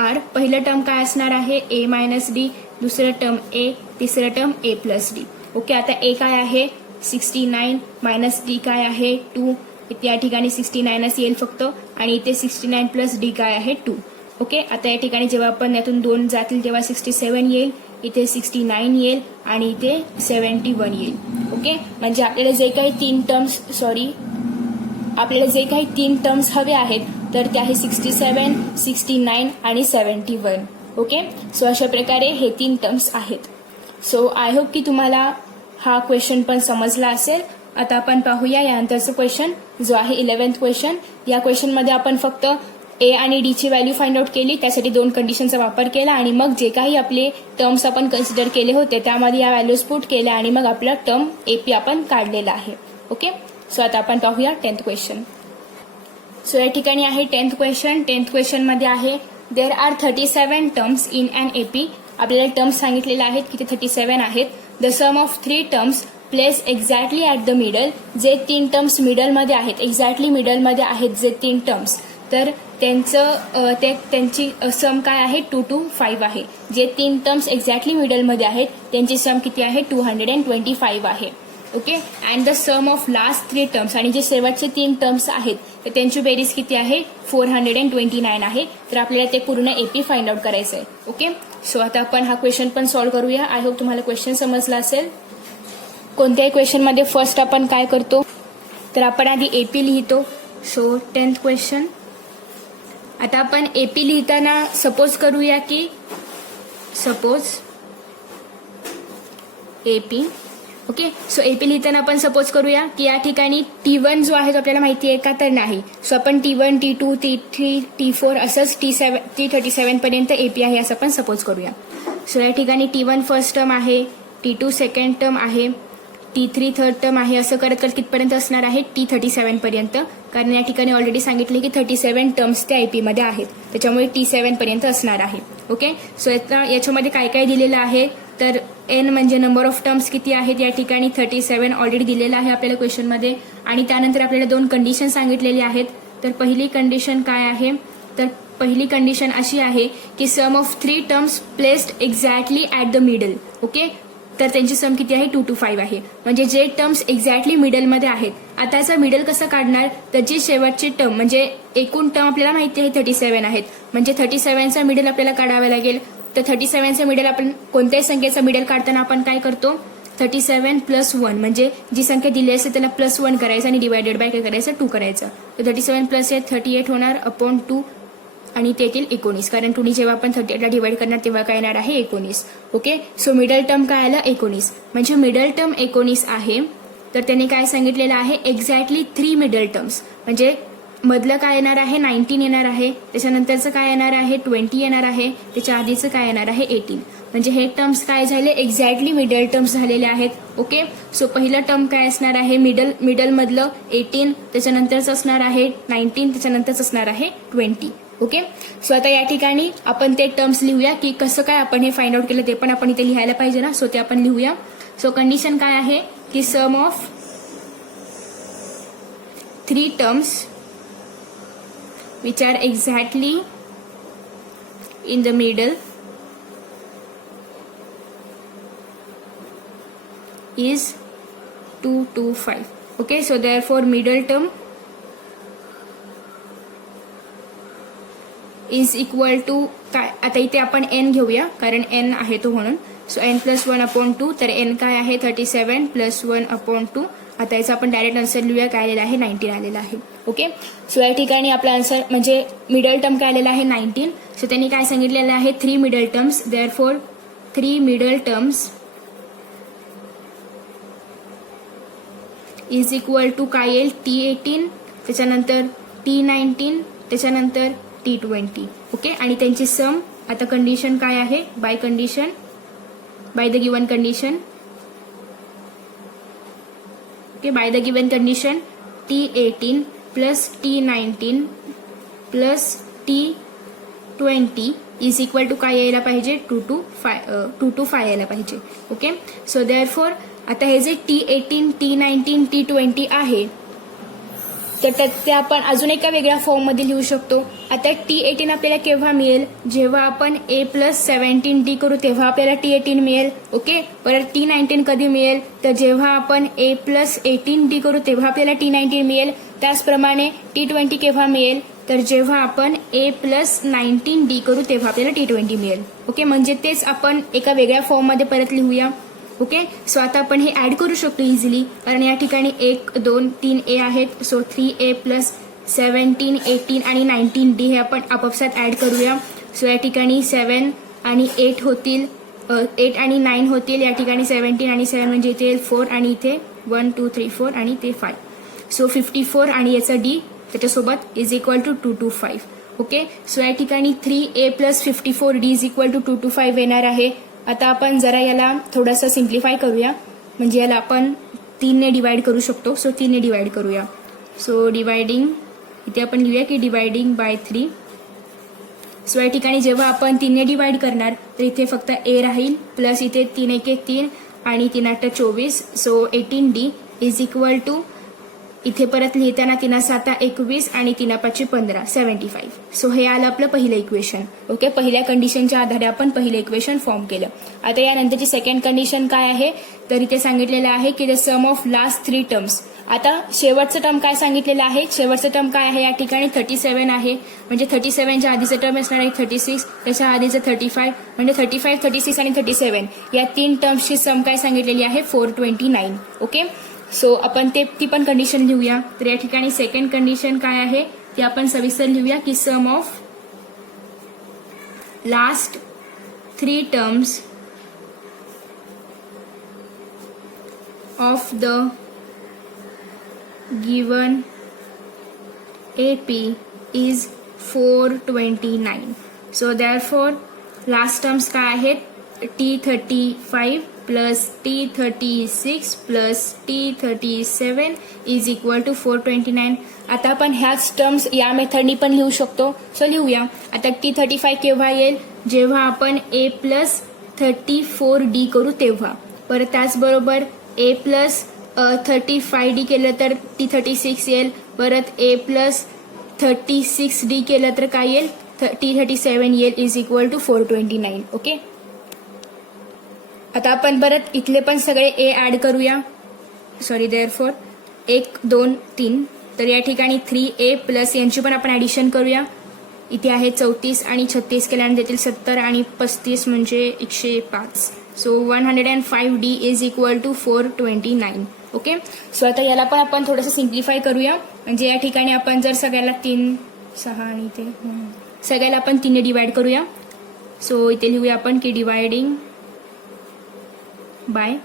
are, पहिलं टर्म काय असणार आहे, ए मायनस डी, दुसरं टर्म ए, तिसरं term A plus D. Okay, आता ए काय आहे 69 मायनस डी काय आहे 2, इथे या ठिकाणी 69च येईल फक्त आणि इथे 69 प्लस डी काय आहे 2. ओके, आता या ठिकाणी जेव्हा आपण यातून 2 जातील तेव्हा 67 येईल, इथे 69 येईल आणि इथे 71 येईल. ओके, म्हणजे आपल्याला जे काही 3 टर्म्स हवे आहेत तर ते आहे 67, 69 आणि 71. ओके, सो अशा प्रकारे हे 3 टर्म्स आहेत. सो आय होप की तुम्हाला हा क्वेश्चन पण समजला असेल. आता आपण पाहूया यानंतरचं क्वेश्चन जो आहे 11th क्वेश्चन. या क्वेश्चनमध्ये आपण फक्त ए आणि डी ची व्हॅल्यू फाइंड आउट केली, त्यासाठी 2 कंडिशनचा वापर केला आणि मग जे काही आपले टर्म्स आपण कन्सिडर केले होते त्यामध्ये या व्हॅल्यूज पुट केल्या आणि मग आपला टर्म एपी आपण काढलेला आहे. ओके, सो आता आपण पाहूया 10th क्वेश्चन. सो या ठिकाणी आहे 10th क्वेश्चन. 10th क्वेश्चनमध्ये आहे there are 37 terms in an AP. आपल्याला टर्म्स सांगितलेले आहेत की ते 37 आहेत. The sum of 3 terms place exactly at the middle. जे 3 टर्म्स मिडलमध्ये आहेत, एक्झॅक्टली मिडलमध्ये आहेत जे 3 टर्म्स, तर त्यांची सम काय आहे 2 to 5 आहे. जे 3 टर्म्स एक्झॅक्टली मिडलमध्ये आहेत त्यांची सम किती आहे 225 आहे. Okay, and the sum of last 3 terms, आणि जे शेवटचे 3 टर्म्स आहेत तर त्यांची बेरीज किती आहे 429 आहे. तर आपल्याला ते पूर्ण एपी फाइंड आउट करायचं आहे. ओके, सो आता आपण हा क्वेश्चन पण सॉल्व्ह करूया. आय होप तुम्हाला क्वेश्चन समजला असेल. कोणत्याही क्वेश्चनमध्ये फर्स्ट आपण काय करतो तर आपण आधी एपी लिहितो. So 10th question. आता आपण एपी लिहिताना सपोज करूया की suppose AP okay. So AP लिहिताना आपण सपोज करूया की या ठिकाणी T1 जो आहे तो आपल्याला माहिती आहे का, तर नाही. सो आपण T1, T2, T3, T4 असंच T37 पर्यंत एपी आहे असं आपण सपोज करूया. सो या ठिकाणी T1 फर्स्ट टर्म आहे, T2 सेकंड टर्म आहे, T3 थर्ड टर्म आहे, असं करत करत कितपर्यंत असणार आहे T37 पर्यंत. कारण या ठिकाणी ऑलरेडी सांगितले की 37 टर्म्स त्या एपी मध्ये आहेत, त्याच्यामुळे T7 पर्यंत असणार आहे. ओके. सो याच्यामध्ये काय काय दिलेलं आहे, तर एन म्हणजे नंबर ऑफ टर्म्स किती आहेत, या ठिकाणी 37 ऑलरेडी दिलेलं आहे आपल्याला क्वेश्चनमध्ये. आणि त्यानंतर आपल्याला 2 कंडिशन सांगितलेली आहेत. तर पहिली कंडिशन काय आहे, तर पहिली कंडिशन अशी आहे की sum of 3 terms placed exactly at the middle. Okay. तर त्यांची सम किती आहे 2 to 5 आहे. म्हणजे जे टर्म्स एक्झॅक्टली मिडलमध्ये आहेत. आता याचा मिडल कसं काढणार, तर जी शेवटची टर्म म्हणजे एकूण टर्म आपल्याला माहिती आहे 37 आहेत, म्हणजे 37चा मिडल आपल्याला काढावा लागेल. तर 37चा मिडल आपण कोणत्याही संख्येचा मिडल काढताना आपण काय करतो, 37 + 1 म्हणजे जी संख्या दिली असेल त्याला +1 करायचं आणि डिवायडेड बाय काय करायचं 2 करायचं. तर 37 + 8 38 होणार अपॉन 2 आणि ते येतील 19. कारण 2 जेव्हा आपण 38ला डिवाइड करणार तेव्हा काय येणार आहे 19. ओके. सो मिडल टर्म काय आलं 19. म्हणजे मिडल टर्म 19 आहे. तर त्यांनी काय सांगितलेलं आहे, एक्झॅक्टली 3 मिडल टर्म्स म्हणजे मधलं काय येणार आहे 19 येणार आहे, त्याच्यानंतरचं काय येणार आहे 20 येणार आहे, त्याच्या आधीचं काय येणार आहे 18. म्हणजे हे टर्म्स काय झाले एक्झॅक्टली मिडल टर्म्स झालेले आहेत. ओके. सो पहिलं टर्म काय असणार आहे मिडल मधलं 18, त्याच्यानंतरच असणार आहे 19, त्याच्यानंतरच असणार आहे 20. ओके. सो आता या ठिकाणी आपण ते टर्म्स लिहूया की कसं काय आपण हे फाइंड आउट केलं ते पण आपण इथे लिहायला पाहिजे ना. सो ते आपण लिहूया. सो कंडिशन काय आहे की sum of 3 terms which are exactly in the middle is 2 to 5. Okay, so therefore middle term is equal to काय, आता इथे आपण n घेऊया कारण n आहे तो म्हणून. सो n + 1/2, तर n काय आहे 37 + 1/2. आता याचा आपण डायरेक्ट आन्सर लिहूया, काय आलेला आहे 19 आलेला आहे. ओके. सो या ठिकाणी आपला आन्सर म्हणजे मिडल टर्म काय आलेला आहे 19. सो त्यांनी काय सांगितलेलं आहे 3 middle terms, therefore 3 middle terms is equal to काय येईल T18, त्याच्यानंतर T19, त्याच्यानंतर T20. ओके. आणि त्यांची सम आता कंडिशन काय आहे by the given condition. Okay. By the given condition T18 + T19 + T20 is equal to काय यायला पाहिजे 2 to 5 यायला पाहिजे. ओके. सो देअरफॉर आता हे जे T18, T19, T20 आहे तर ते आपण अजून एका वेगळ्या फॉर्म मध्ये लिहू शकतो. आता T18 आपल्याला केव्हा मिळेल, जेव्हा आपण A + 17D करू तेव्हा आपल्याला T18 मिळेल. ओके. परत T19 कधी मिळेल, तर जेव्हा आपण A + 18D करू तेव्हा आपल्याला T19 मिळेल. त्याचप्रमाणे T20 केव्हा मिळेल, तर जेव्हा आपण A + 19D करू तेव्हा आपल्याला T20 मिळेल. ओके. म्हणजे तेच आपण एका वेगळ्या फॉर्म मध्ये परत लिहूया. ओके. सो आता आपण हे ऍड करू शकतो इझिली, कारण या ठिकाणी 1, 2, 3 A आहेत. सो 3A + 17, 18 आणि 19D हे आपण आपापसात ऍड करूया. सो या ठिकाणी 7 आणि 8 होतील, 8 आणि 9 होतील. या ठिकाणी 17 आणि 7 म्हणजे इथे 4 आणि इथे 1, 2, 3, 4 आणि ते 5. सो 54 आणि याचा D त्याच्यासोबत is equal to 2 to 5. Okay. So या ठिकाणी 3A + 54D is equal to 2 to 5 येणार आहे. आता आपण जरा याला थोडंसं सिम्प्लिफाय करूया, म्हणजे याला आपण 3 ने डिवाइड करू शकतो. सो 3 ने डिवाइड करूया. सो डिवाइडिंग इथे आपण लिहूया की डिवाइडिंग बाय 3. सो या ठिकाणी जेव्हा आपण 3 ने डिवाइड करणार तर इथे फक्त A राहील, प्लस इथे 3 × 3 आणि 3 × 8 24. So 18D is equal to इथे परत लिहिताना 3 × 7 21 आणि 3 × 5 15 75. सो हे आलं आपलं पहिलं इक्वेशन. ओके. पहिल्या कंडिशनच्या आधारे आपण पहिलं इक्वेशन फॉर्म केलं. आता यानंतरची सेकंड कंडिशन काय आहे, तर इथे सांगितलेलं आहे की the sum of last 3 terms. आता शेवटचं टर्म काय सांगितलेलं आहे, शेवटचं टर्म काय आहे या ठिकाणी 37 आहे. म्हणजे 37च्या आधीचं टर्म असणार आहे 36, त्याच्या आधीचं 35 म्हणजे 35, 36 आणि 37 या 3 टर्म्सची सम काय सांगितलेली आहे 429. ओके. सो आपण ती पण कंडिशन लिहूया. तर या ठिकाणी सेकंड कंडिशन काय आहे ती आपण सविस्तर लिहूया की sum of last 3 terms of the given AP is 429. So therefore last terms काय आहेत T35 plus T36 plus T37 is equal to 429. आता आपण ह्याच टर्म्स या मेथडनी पण लिहू शकतो. सो लिहूया. आता T35 केव्हा येईल जेव्हा आपण A प्लस 34D करू तेव्हा. परत त्याचबरोबर A प्लस 35D केलं तर T36 येईल. परत A प्लस 36D केलं तर काय येईल T37 येईल इज इक्वल टू 429. ओके. आता आपण परत इथले पण सगळे A ऍड करूया. Sorry therefore 1 2 3. तर या ठिकाणी 3A प्लस यांची पण आपण ऍडिशन करूया. इथे आहे 34 आणि 36 केल्याने देतील 70 आणि 35 म्हणजे 105. So 105D is equal to 429. Okay. So आता याला पण आपण थोडंसं सिम्प्लिफाय करूया. म्हणजे या ठिकाणी आपण जर सगळ्याला 3 6 आणि ते सगळ्याला आपण 3 ने डिवाइड करूया. सो इथे लिहूया आपण की डिवायडिंग बाय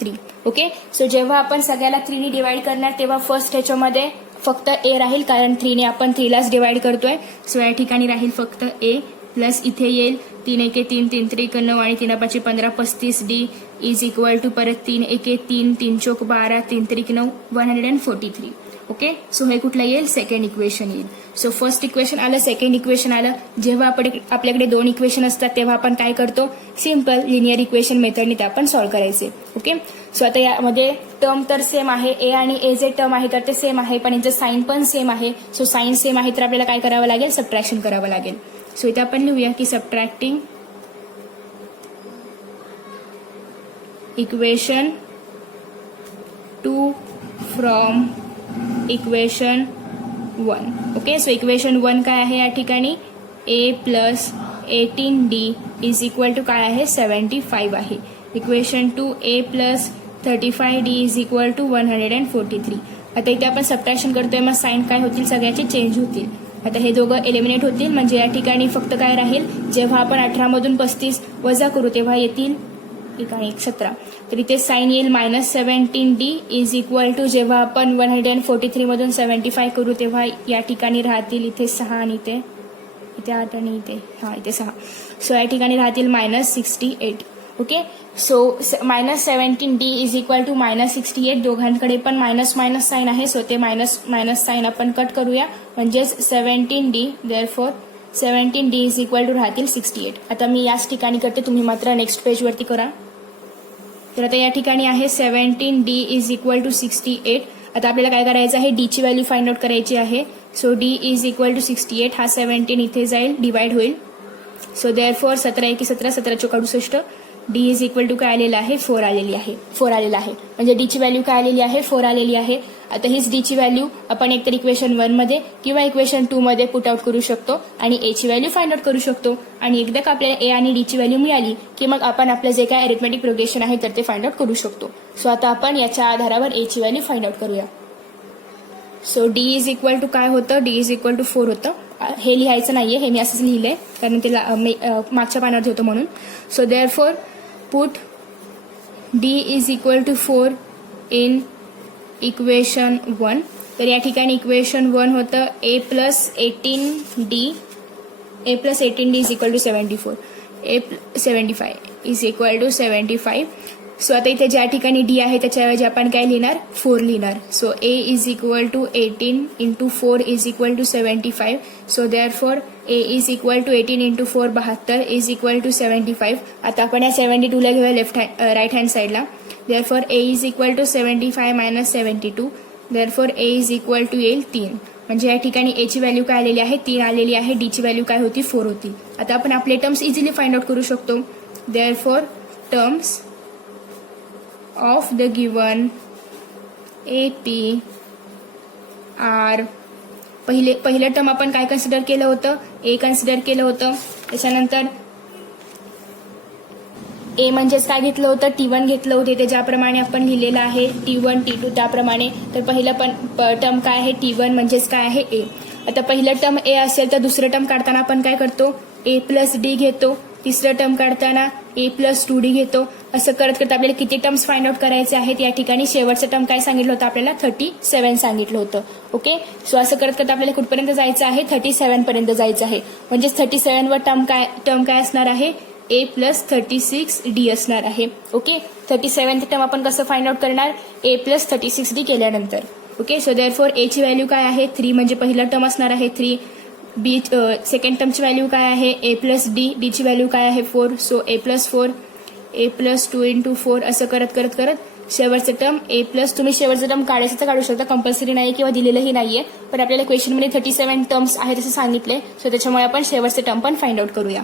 3. ओके. सो जेव्हा आपण सगळ्याला 3 ने डिवाइड करणार तेव्हा फर्स्ट ह्याच्यामध्ये फक्त A राहील कारण 3 ने आपण 3 लाच डिवाइड करतोय. सो या ठिकाणी राहील फक्त A प्लस इथे येईल 3 एके 3 3 त्रिक 9 आणि 3 5 15 35D इज इक्वल टू परत 3 एके 3 3 चौक 12 3 त्रिक 9 143. ओके. सो हे कुठलं येईल सेकंड इक्वेशन येईल. सो फर्स्ट इक्वेशन आलं सेकंड इक्वेशन आलं. जेव्हा आपल्याकडे 2 इक्वेशन असतात तेव्हा आपण काय करतो सिम्पल लिनियर इक्वेशन मेथडने ते आपण सॉल्व्ह करायचे. ओके. सो आता यामध्ये टर्म तर सेम आहे A आणि A जे टर्म आहे तर ते सेम आहे पण यांचं साईन पण सेम आहे. सो साईन सेम आहे तर आपल्याला काय करावं लागेल सबट्रॅक्शन करावं लागेल. सो इथे आपण लिहूया की subtracting equation 2 from equation 1. Okay. So equation 1 काय आहे या ठिकाणी A plus 18D is equal to काय आहे 75 आहे. Equation 2 A plus 35D is equal to 143. आता इथे आपण सबट्रॅक्शन करतोय मग साईन काय होतील सगळ्याचे चेंज होतील. आता हे दोघं एलिमिनेट होतील म्हणजे या ठिकाणी फक्त काय राहील जेव्हा आपण 18 मधून 35 वजा करू तेव्हा येतील 17. तर इथे साईन येईल -17D इज इक्वल टू जेव्हा आपण 143 मधून 75 करू तेव्हा या ठिकाणी राहतील इथे 6 आणि इथे 8 आणि इथे 6. सो या ठिकाणी राहतील -68. Okay. So -17D is equal to -68. दोघांकडे पण मायनस मायनस साईन आहे सो ते मायनस मायनस साईन आपण कट करूया म्हणजेच 17D therefore 17D is equal to राहतील 68. आता मी याच ठिकाणी करते तुम्ही मात्र नेक्स्ट पेजवरती करा. तर आता या ठिकाणी आहे 17D इज इक्वल टू 68. आता आपल्याला काय करायचं आहे D ची व्हॅल्यू फाइंड आउट करायची आहे. So D is equal to 68. हा 17 इथे जाईल डिवाइड होईल. सो देअरफॉर 17 एके 17 17 चौक 68. D इज इक्वल टू काय आलेला आहे 4 आलेला आहे म्हणजे D ची व्हॅल्यू काय आलेली आहे 4 आलेली आहे. आता हीच D ची व्हॅल्यू आपण एकतर इक्वेशन 1 मध्ये किंवा इक्वेशन 2 मध्ये पुट आउट करू शकतो आणि A ची व्हॅल्यू फाइंड आउट करू शकतो. आणि एकदा का आपल्याला A आणि D ची व्हॅल्यू मिळाली की मग आपण आपलं जे काय अरिथमेटिक प्रोग्रेशन आहे तर ते फाइंड आउट करू शकतो. सो आता आपण याच्या आधारावर A ची व्हॅल्यू फाइंड आउट करूया. So D is equal to काय होतं D इज इक्वल टू 4 होतं. हे लिहायचं नाहीये हे मी असंच लिहिलंय कारण ते मागच्या पानावरती होतं म्हणून. So therefore put D is equal to 4 in equation 1. तर या ठिकाणी इक्वेशन 1 होतं A plus 18D is equal to 74. 75 is equal to 75. So आता इथे ज्या ठिकाणी D आहे त्याच्याऐवजी आपण काय लिहिणार 4 लिहिणार. So A is equal to 18 into 4 is equal to 75. So therefore A is equal to 18 into 4 72 is equal to 75. आता आपण या 72 ला घेऊया राईट हँड साईडला. Therefore A is equal to 75 minus 72. Therefore A is equal to येईल 3. म्हणजे या ठिकाणी A ची व्हॅल्यू काय आलेली आहे 3 आलेली आहे. D ची व्हॅल्यू काय होती 4 होती. आता आपण आपले टर्म्स इझिली फाइंड आउट करू शकतो. Therefore terms of the given AP are पहिलं टर्म आपण काय कन्सिडर केलं होतं A कन्सिडर केलं होतं. त्याच्यानंतर A म्हणजेच काय घेतलं होतं T1 घेतलं होते ते ज्याप्रमाणे आपण लिहिलेलं आहे T1 T2 त्याप्रमाणे. तर पहिलं टर्म काय आहे T1 म्हणजेच काय आहे A. आता पहिलं टर्म A असेल तर दुसरं टर्म काढताना आपण काय करतो A प्लस D घेतो तिसरं टर्म काढताना a प्लस 2d घेतो. असं करत करत आपल्याला किती टर्म्स फाइंड आउट करायचे आहेत. या ठिकाणी शेवटचं टर्म काय सांगितलं होतं आपल्याला 37 सांगितलं होतं. ओके, सो असं करत करत आपल्याला कुठपर्यंत जायचं आहे 37 पर्यंत जायचं आहे. म्हणजेच 37 वर टर्म काय असणार आहे a प्लस 36d असणार आहे. ओके, 37th टर्म आपण कसं फाइंड आउट करणार a प्लस 36d केल्यानंतर. ओके, सो देअरफॉर a ची व्हॅल्यू काय आहे 3 म्हणजे पहिला टर्म असणार आहे 3. बी सेकंड टर्मची व्हॅल्यू काय आहे a प्लस d ची व्हॅल्यू काय आहे 4. So a plus 4 a plus 2 into 4 असं करत करत करत शेवटचं टर्म a प्लस तुम्ही शेवटचं टर्म काढायचं तर काढू शकता, कंपल्सरी नाही किंवा दिलेलंही नाहीये. पण आपल्याला क्वेश्चनमध्ये 37 टर्म्स आहेत असं सांगितले. सो त्याच्यामुळे आपण शेवटचं टर्म पण फाइंड आउट करूया.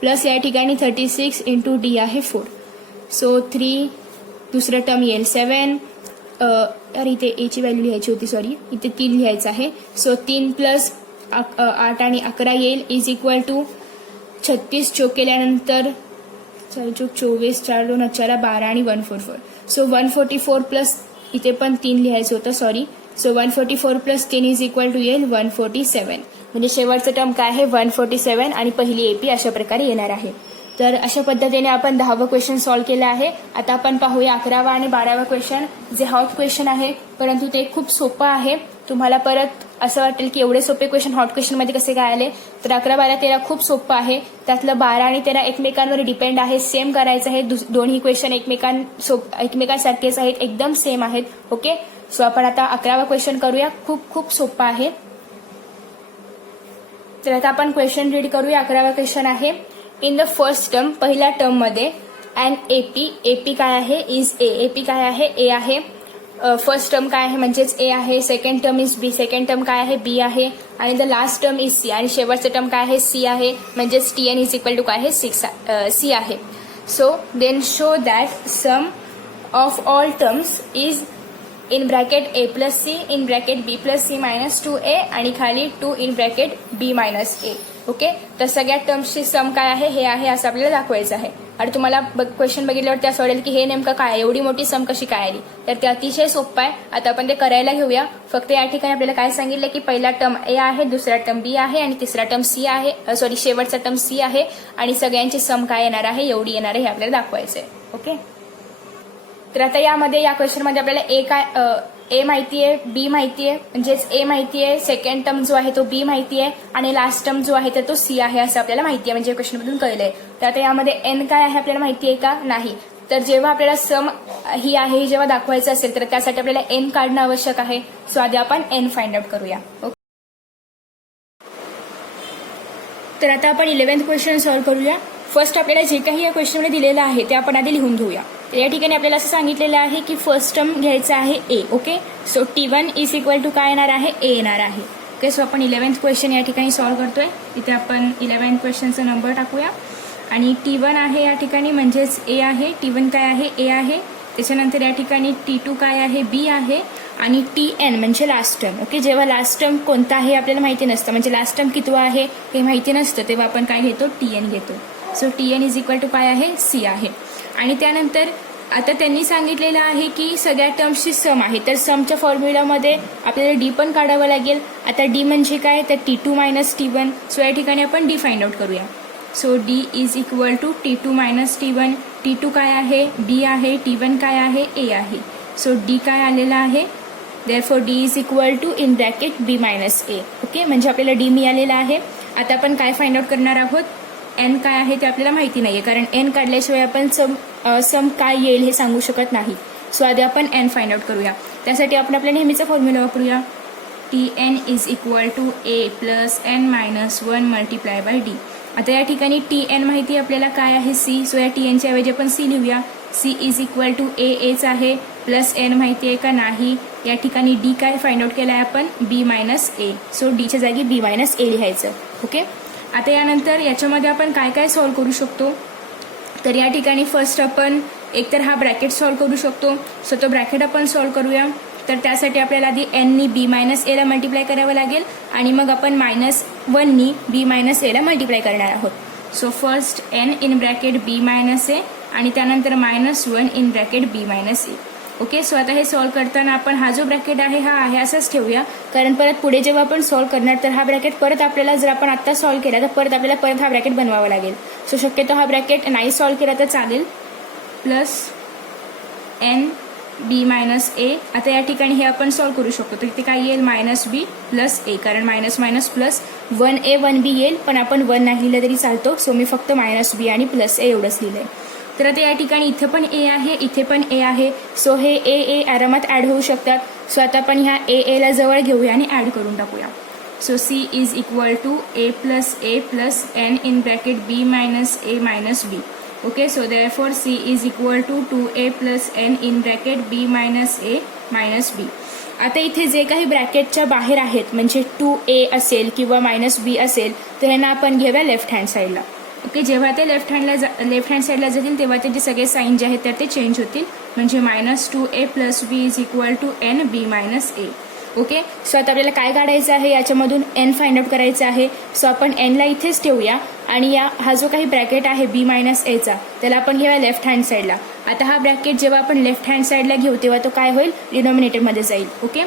प्लस या ठिकाणी 36 इंटू d आहे 4. सो 3 दुसरं टर्म येईल 7. अरे इथे a ची व्हॅल्यू लिहायची होती, सॉरी, इथे 3 लिहायचं आहे. सो 3 प्लस 8 आणि 11 येईल इज इक्वल टू 36 चोक केल्यानंतर 24 4 2 12 12 आणि 144. सो 144 प्लस इथे पण 3 लिहायचं होतं, sorry. So 144 plus 3 is equal to येईल 147. म्हणजे शेवटचं टर्म काय आहे 147 आणि पहिली एपी अशा प्रकारे येणार आहे. तर अशा पद्धतीने आपण 10वं क्वेश्चन सॉल्व्ह केलं आहे. आता आपण पाहूया 11वा आणि 12वा क्वेश्चन, जे हॉट क्वेश्चन आहे परंतु ते खूप सोपं आहे. तुम्हाला परत असं वाटेल की एवढे सोपे क्वेश्चन हॉट क्वेश्चनमध्ये कसे काय आले, तर 11 12 13 खूप सोपं आहे. त्यातलं 12 आणि 13 एकमेकांवर डिपेंड आहे, सेम करायचं आहे. दोन्ही क्वेश्चन एकमेकांसारखेच आहेत, एकदम सेम आहेत. ओके, सो आपण आता 11वा क्वेश्चन करूया. खूप खूप सोपं आहे. तर आता आपण क्वेश्चन रीड करूया. 11वा क्वेश्चन आहे, इन द फर्स्ट टर्म पहिल्या टर्म मध्ये अँड एपी काय आहे इज ए. एपी काय आहे ए आहे. फर्स्ट टर्म काय आहे म्हणजेच ए आहे. Second term is B. Second term काय आहे बी आहे. आणि the last term is C. आणि शेवटचं टर्म काय आहे सी आहे. म्हणजेच टीएन इज इक्वल टू काय आहे 6 सी आहे. So then show that sum of all terms is in bracket A plus C in bracket B plus C minus 2a आणि खाली 2 in bracket B minus A. Okay, तर सगळ्या टर्म्सची सम काय आहे हे आहे असं आपल्याला दाखवायचं आहे. आणि तुम्हाला क्वेश्चन बघितल्यावर असं वाटेल की हे नेमकं काय आहे, एवढी मोठी सम कशी काय आली, तर ते अतिशय सोपं आहे. आता आपण ते करायला घेऊया. फक्त या ठिकाणी आपल्याला काय सांगितलं की पहिला टर्म ए आहे, दुसरा टर्म बी आहे आणि तिसरा टर्म सी आहे, सॉरी शेवटचा टर्म सी आहे. आणि सगळ्यांची सम काय येणार आहे एवढी येणार आहे हे आपल्याला दाखवायचं आहे. ओके, तर आता यामध्ये या क्वेश्चनमध्ये आपल्याला ए माहिती आहे, बी माहिती आहे, म्हणजेच ए माहिती आहे, सेकंड टर्म जो आहे तो बी माहिती आहे आणि लास्ट टर्म जो आहे तर तो सी आहे असं आपल्याला माहिती आहे. म्हणजे क्वेश्चनमधून कळलंय. तर आता यामध्ये एन काय आहे आपल्याला माहिती आहे का नाही. तर जेव्हा आपल्याला सम ही आहे जेव्हा दाखवायचं असेल तर त्यासाठी आपल्याला एन काढणं आवश्यक आहे. सो आधी आपण एन फाइंड आउट करूया. ओके, तर आता आपण 11th क्वेश्चन सॉल्व्ह करूया. फर्स्ट आपल्याला जे काही या क्वेश्चनमध्ये दिलेलं आहे ते आपण आधी लिहून घेऊया. तर या ठिकाणी आपल्याला असं सांगितलेलं आहे की फर्स्ट टर्म घ्यायचं आहे A. Okay, so T1 is equal to काय येणार आहे ए येणार आहे. ओके, सो आपण 11th क्वेश्चन या ठिकाणी सॉल्व्ह करतोय. इथे आपण 11th क्वेश्चनचा नंबर टाकूया आणि T1 आहे या ठिकाणी म्हणजेच ए आहे. T1 काय आहे ए आहे. त्याच्यानंतर या ठिकाणी T2 काय आहे बी आहे आणि TN म्हणजे लास्ट टर्म. ओके, जेव्हा लास्ट टर्म कोणता आहे आपल्याला माहिती नसतं, म्हणजे लास्ट टर्म कितवा आहे हे माहिती नसतं, तेव्हा आपण काय घेतो TN घेतो. So TN is equal to काय आहे सी आहे. आणि त्यानंतर आता त्यांनी सांगितलेलं आहे की सगळ्या टर्म्सची सम आहे, तर समच्या फॉर्म्युलामध्ये आपल्याला डी पण काढावं लागेल. आता डी म्हणजे काय तर T2 मायनस T1. सो या ठिकाणी आपण डी फाइंड आउट करूया. So D is equal to T2 minus T1. T2 काय आहे बी आहे, T1 काय आहे ए आहे. सो डी काय आलेला आहे therefore D is equal to in bracket B minus A. Okay, म्हणजे आपल्याला डी मिळालेला आहे. आता आपण काय फाइंड आउट करणार आहोत, एन काय आहे ते आपल्याला माहिती नाहीये, कारण एन काढल्याशिवाय आपण सम काय येईल हे सांगू शकत नाही. सो आधी आपण एन फाइंड आउट करूया. त्यासाठी आपण आपल्या नेहमीचा फॉर्म्युला वापरूया. TN is equal to A plus N minus 1 multiply by D. आता या ठिकाणी TN माहिती आपल्याला काय आहे सी. सो या TNच्या ऐवजी आपण सी लिहूया. C is equal to H आहे प्लस एन माहिती आहे का नाही. या ठिकाणी डी काय फाइंड आउट केला आहे आपण बी मायनस ए. सो डीच्या जागी बी मायनस ए लिहायचं. ओके, आता यानंतर याच्यामध्ये आपण काय काय सॉल्व्ह करू शकतो, तर या ठिकाणी फर्स्ट आपण एकतर हा ब्रॅकेट सॉल्व्ह करू शकतो. सो तो ब्रॅकेट आपण सॉल्व्ह करूया. तर त्यासाठी आपल्याला आधी एननी बी मायनस एला मल्टिप्लाय करावं लागेल आणि मग आपण -1नी बी मायनस एला मल्टिप्लाय करणार आहोत. So first N in bracket B minus A आणि त्यानंतर -1 in bracket B minus A. Okay, so आता हे सॉल्व करताना आपण हा जो ब्रॅकेट आहे हा आहे असाच ठेवूया, कारण परत पुढे जेव्हा आपण सॉल्व करणार तर हा ब्रॅकेट परत आपल्याला, जर आपण आता सॉल्व केला तर परत आपल्याला परत हा ब्रॅकेट बनवावा लागेल. सो शक्यतो हा ब्रॅकेट नाही सॉल्व केला तर चालेल. प्लस एन बी मायनस ए. आता या ठिकाणी हे आपण सॉल्व करू शकतो, तर इथे काय येईल मायनस बी प्लस ए, कारण minus minus plus 1a 1b येईल, पण आपण 1 नाही लिहिलं तरी चालतो. सो मी फक्त मायनस बी आणि प्लस ए एवढंच लिहिलंय. तर आता या ठिकाणी इथे पण ए आहे, इथे पण ए आहे. सो हे ए आरामात ॲड होऊ शकतात. सो आता आपण ह्या ए ला जवळ घेऊया आणि ॲड करून टाकूया. So C is equal to A plus N in bracket B minus A minus B. Okay, so therefore C is equal to 2a plus n in bracket b minus a minus b. आता इथे जे काही ब्रॅकेटच्या बाहेर आहेत, म्हणजे 2a असेल किंवा minus बी असेल, तर ह्यांना आपण घेऊया लेफ्ट हँड साईडला. ओके, जेव्हा ते लेफ्ट हँड साईडला जातील तेव्हा त्याचे सगळे साईन जे आहेत ते चेंज होतील, म्हणजे minus 2a plus B is equal to N B minus A. Okay, so आता आपल्याला काय काढायचं आहे, याच्यामधून एन फाइंड आउट करायचं आहे. सो आपण एनला इथेच ठेवूया आणि हा जो काही ब्रॅकेट आहे बी मायनस एचा, त्याला आपण घेऊया लेफ्ट हँड साईडला. आता हा ब्रॅकेट जेव्हा आपण लेफ्ट हँड साईडला घेऊ तेव्हा तो काय होईल, डिनॉमिनेटरमध्ये जाईल. Okay,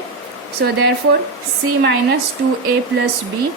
so therefore C minus 2a plus B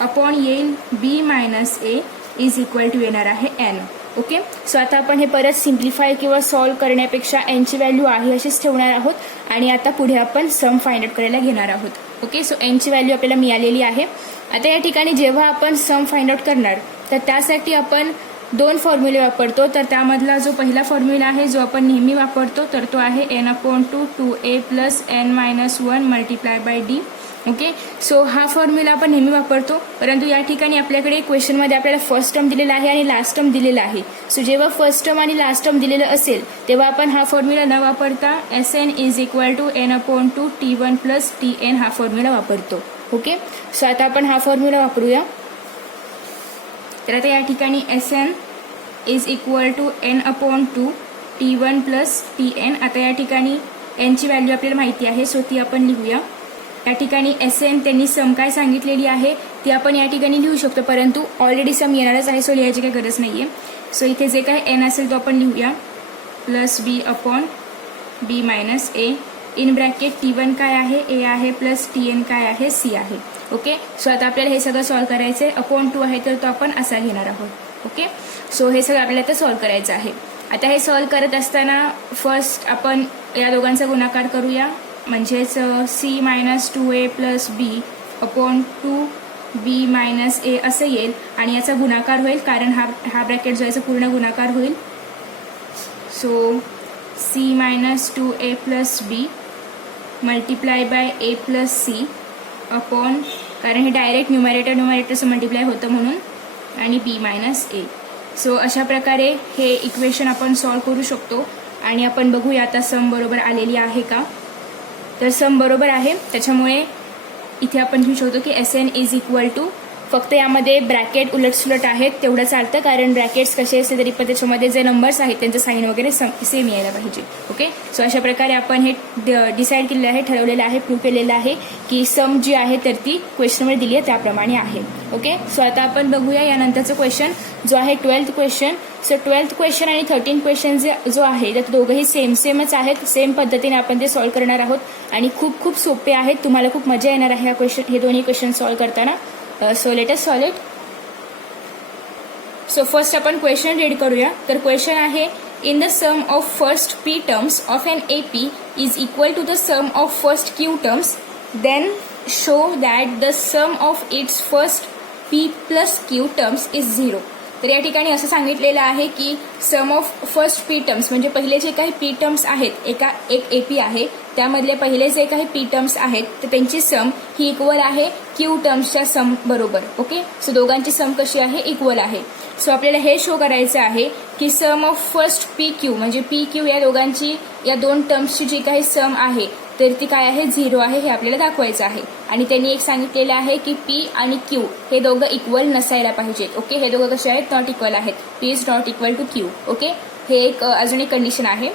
upon येईल B minus A is equal to येणार आहे एन. ओके, सो आता आपण हे परत सिम्प्लिफाय किंवा सॉल्व करण्यापेक्षा एनची व्हॅल्यू आहे अशीच ठेवणार आहोत आणि आता पुढे आपण सम फाइंड आउट करायला घेणार आहोत. ओके, सो एनची व्हॅल्यू आपल्याला मिळालेली आहे. आता या ठिकाणी जेव्हा आपण सम फाइंड आउट करणार तर त्यासाठी आपण 2 फॉर्म्युले वापरतो. तर त्यामधला जो पहिला फॉर्म्युला आहे जो आपण नेहमी वापरतो तर तो आहे N upon 2a plus N minus 1 multiply by D. Okay, so हा फॉर्म्युला आपण नेहमी वापरतो, परंतु या ठिकाणी आपल्याकडे क्वेश्चनमध्ये आपल्याला फर्स्ट टर्म दिलेला आहे आणि लास्ट टर्म दिलेला आहे. सो जेव्हा फर्स्ट टर्म आणि लास्ट टर्म दिलेलं असेल तेव्हा आपण हा फॉर्म्युला न वापरता S N is equal to N upon 2 T1 plus TN हा फॉर्म्युला वापरतो. ओके, सो आता आपण हा फॉर्म्युला वापरूया. तर आता या ठिकाणी S N is equal to N upon 2 T1 plus TN. आता या ठिकाणी एनची व्हॅल्यू आपल्याला माहिती आहे, सो ती आपण लिहूया. या ठिकाणी एस एन त्यांनी सम काय सांगितलेली आहे ती आपण या ठिकाणी लिहू शकतो, परंतु ऑलरेडी सम येणारच आहे, सो लिहायची काही गरज नाही आहे. सो इथे जे काय एन असेल तो आपण लिहूया plus B upon B minus A in bracket T1 काय आहे ए आहे प्लस TN काय आहे सी आहे. ओके, सो आता आपल्याला हे सगळं सॉल्व करायचं आहे. अपॉन 2 आहे तर तो आपण असा घेणार आहोत. ओके, सो हे सगळं आपल्याला आता सॉल्व करायचं आहे. आता हे सॉल्व करत असताना फर्स्ट आपण या दोघांचा गुणाकार करूया, म्हणजेच C minus 2a plus B upon 2b minus ए असं येईल आणि याचा गुणाकार होईल, कारण हा ब्रॅकेट जो याचा पूर्ण गुणाकार होईल. So C minus 2a plus B multiply by A plus C upon, कारण हे डायरेक्ट न्यूमरेटरचं मल्टिप्लाय होतं म्हणून, आणि बी मायनस ए. सो अशा प्रकारे हे इक्वेशन आपण सॉल्व करू शकतो आणि आपण बघूया आता सम बरोबर आलेली आहे का. तर सम बरोबर आहे, त्याच्यामुळे इथे आपण घेऊ शकतो की S N is equal to, फक्त यामध्ये ब्रॅकेट उलटसुलट आहेत तेवढं चालतं, कारण ब्रॅकेट्स कसे असले तरी पण त्याच्यामध्ये जे नंबर्स आहेत त्यांचं साईन वगैरे सेम यायला पाहिजे. ओके, सो अशा प्रकारे आपण हे डिसाईड केलेलं आहे, ठरवलेलं आहे, प्रूव्ह केलेलं आहे की सम जी आहे तर ती क्वेश्चनमध्ये दिली आहे त्याप्रमाणे आहे. ओके, सो आता आपण बघूया यानंतरचं क्वेश्चन जो आहे 12th question. So 12th question आणि 13th क्वेश्चन जो आहे तर दोघंही सेमच आहेत, सेम पद्धतीने आपण ते सॉल्व करणार आहोत आणि खूप सोपे आहेत. तुम्हाला खूप मजा येणार आहे हे दोन्ही क्वेश्चन सॉल्व करताना. So let us solve it. So first आपण क्वेश्चन रीड करूया. तर क्वेश्चन आहे in the sum of first p terms of an AP is equal to the sum of first q terms, then show that the sum of its first p plus q terms is 0. तर या ठिकाणी असं सांगितलेलं आहे की sum of first p terms म्हणजे पहिले जे काही p टर्म्स आहेत, एक AP आहे त्यामधले पहिले जे काही p टर्म्स आहेत तर त्यांची सम ही इक्वल आहे q टर्म्सच्या सम बरोबर. ओके, सो दोघांची सम कशी आहे, इक्वल आहे. सो आपल्याला हे शो करायचं आहे की सम ऑफ फर्स्ट PQ म्हणजे PQ या दोघांची, या दोन टर्म्सची जी काही सम आहे तर ती काय आहे, 0 आहे, हे आपल्याला दाखवायचं आहे. आणि त्यांनी एक सांगितलेलं आहे की P आणि Q हे दोघं इक्वल नसायला पाहिजेत. ओके, हे दोघं कसे आहेत, नॉट इक्वल आहेत. P is not equal to Q. Okay, हे एक अजून एक कंडिशन आहे.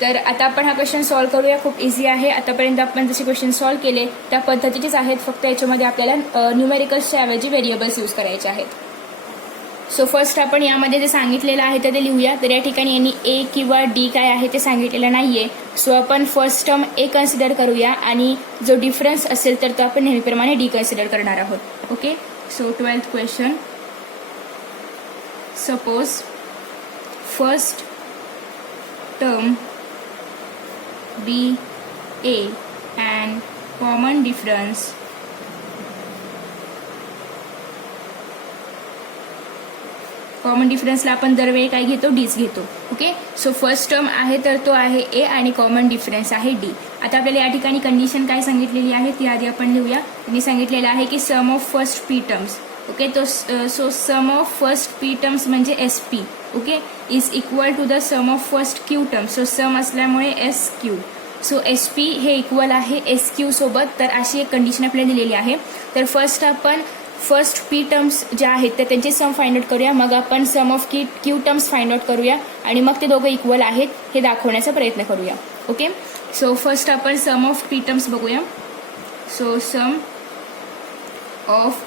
तर आता आपण हा क्वेश्चन सॉल्व करूया. खूप इझी आहे. आतापर्यंत आपण जसे क्वेश्चन सॉल्व केले त्या पद्धतीचेच आहेत, फक्त याच्यामध्ये आपल्याला न्यूमेरिकल्सच्या ऐवजी व्हेरिएबल्स यूज करायचे आहेत. सो फर्स्ट आपण यामध्ये जे सांगितलेलं आहे ते लिहूया. तर या ठिकाणी यांनी ए किंवा डी काय आहे ते सांगितलेलं नाहीये. सो आपण फर्स्ट टर्म ए कन्सिडर करूया आणि जो डिफरन्स असेल तर तो आपण नेहमीप्रमाणे डी कन्सिडर करणार आहोत. Okay. So 12th question. Suppose first term B A and common difference common डिफरन्सला आपण दरवेळी काय घेतो, डीच घेतो. ओके. सो फर्स्ट टर्म आहे तर तो आहे ए आणि कॉमन डिफरन्स आहे डी. आता आपल्याला या ठिकाणी कंडिशन काय सांगितलेली आहे ती आधी आपण लिहूया. त्यांनी सांगितलेलं आहे की sum of first P terms. Okay. तो so sum of first P terms म्हणजे S P. Okay. Is equal to the sum of first Q terms. So sum असल्यामुळे S Q. So S P हे equal आहे S Q सोबत. तर अशी एक condition आपल्याला दिलेली आहे. तर फर्स्ट आपण फर्स्ट पी टर्म्स ज्या आहेत तर त्यांचे सम फाइंड आउट करूया. मग आपण sum of Q terms find out करूया आणि मग ते दोघं इक्वल आहेत हे दाखवण्याचा प्रयत्न करूया. ओके. सो फर्स्ट आपण सम ऑफ पी टर्म्स बघूया. So sum of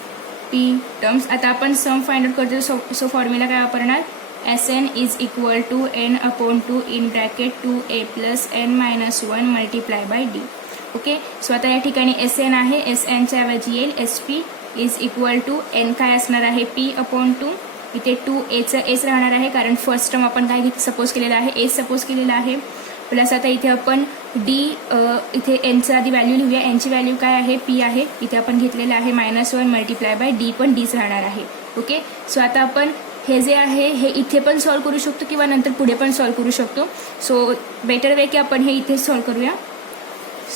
P terms. आता आपण सम फाइंड आउट करतो. सो फॉर्म्युला काय वापरणार, S N is equal to N upon two in bracket 2a plus N minus 1 multiply by D. Okay. So आता या ठिकाणी S N आहे. S एनच्या ऐवजी येईल S P is equal to N काय असणार आहे पी अपॉन टू. इथे 2a एस राहणार आहे कारण फर्स्ट टर्म आपण काय सपोज केलेला आहे एस सपोज केलेला आहे. प्लस आता इथे आपण डी इथे एनचं आधी व्हॅल्यू लिहूया. एनची व्हॅल्यू काय आहे पी आहे. इथे आपण घेतलेलं आहे -1 मल्टिप्लाय बाय डी पण डीच राहणार आहे. ओके. सो आता आपण हे जे आहे हे इथे पण सॉल्व्ह करू शकतो किंवा नंतर पुढे पण सॉल्व्ह करू शकतो. सो बेटर वे की आपण हे इथे सॉल्व्ह करूया.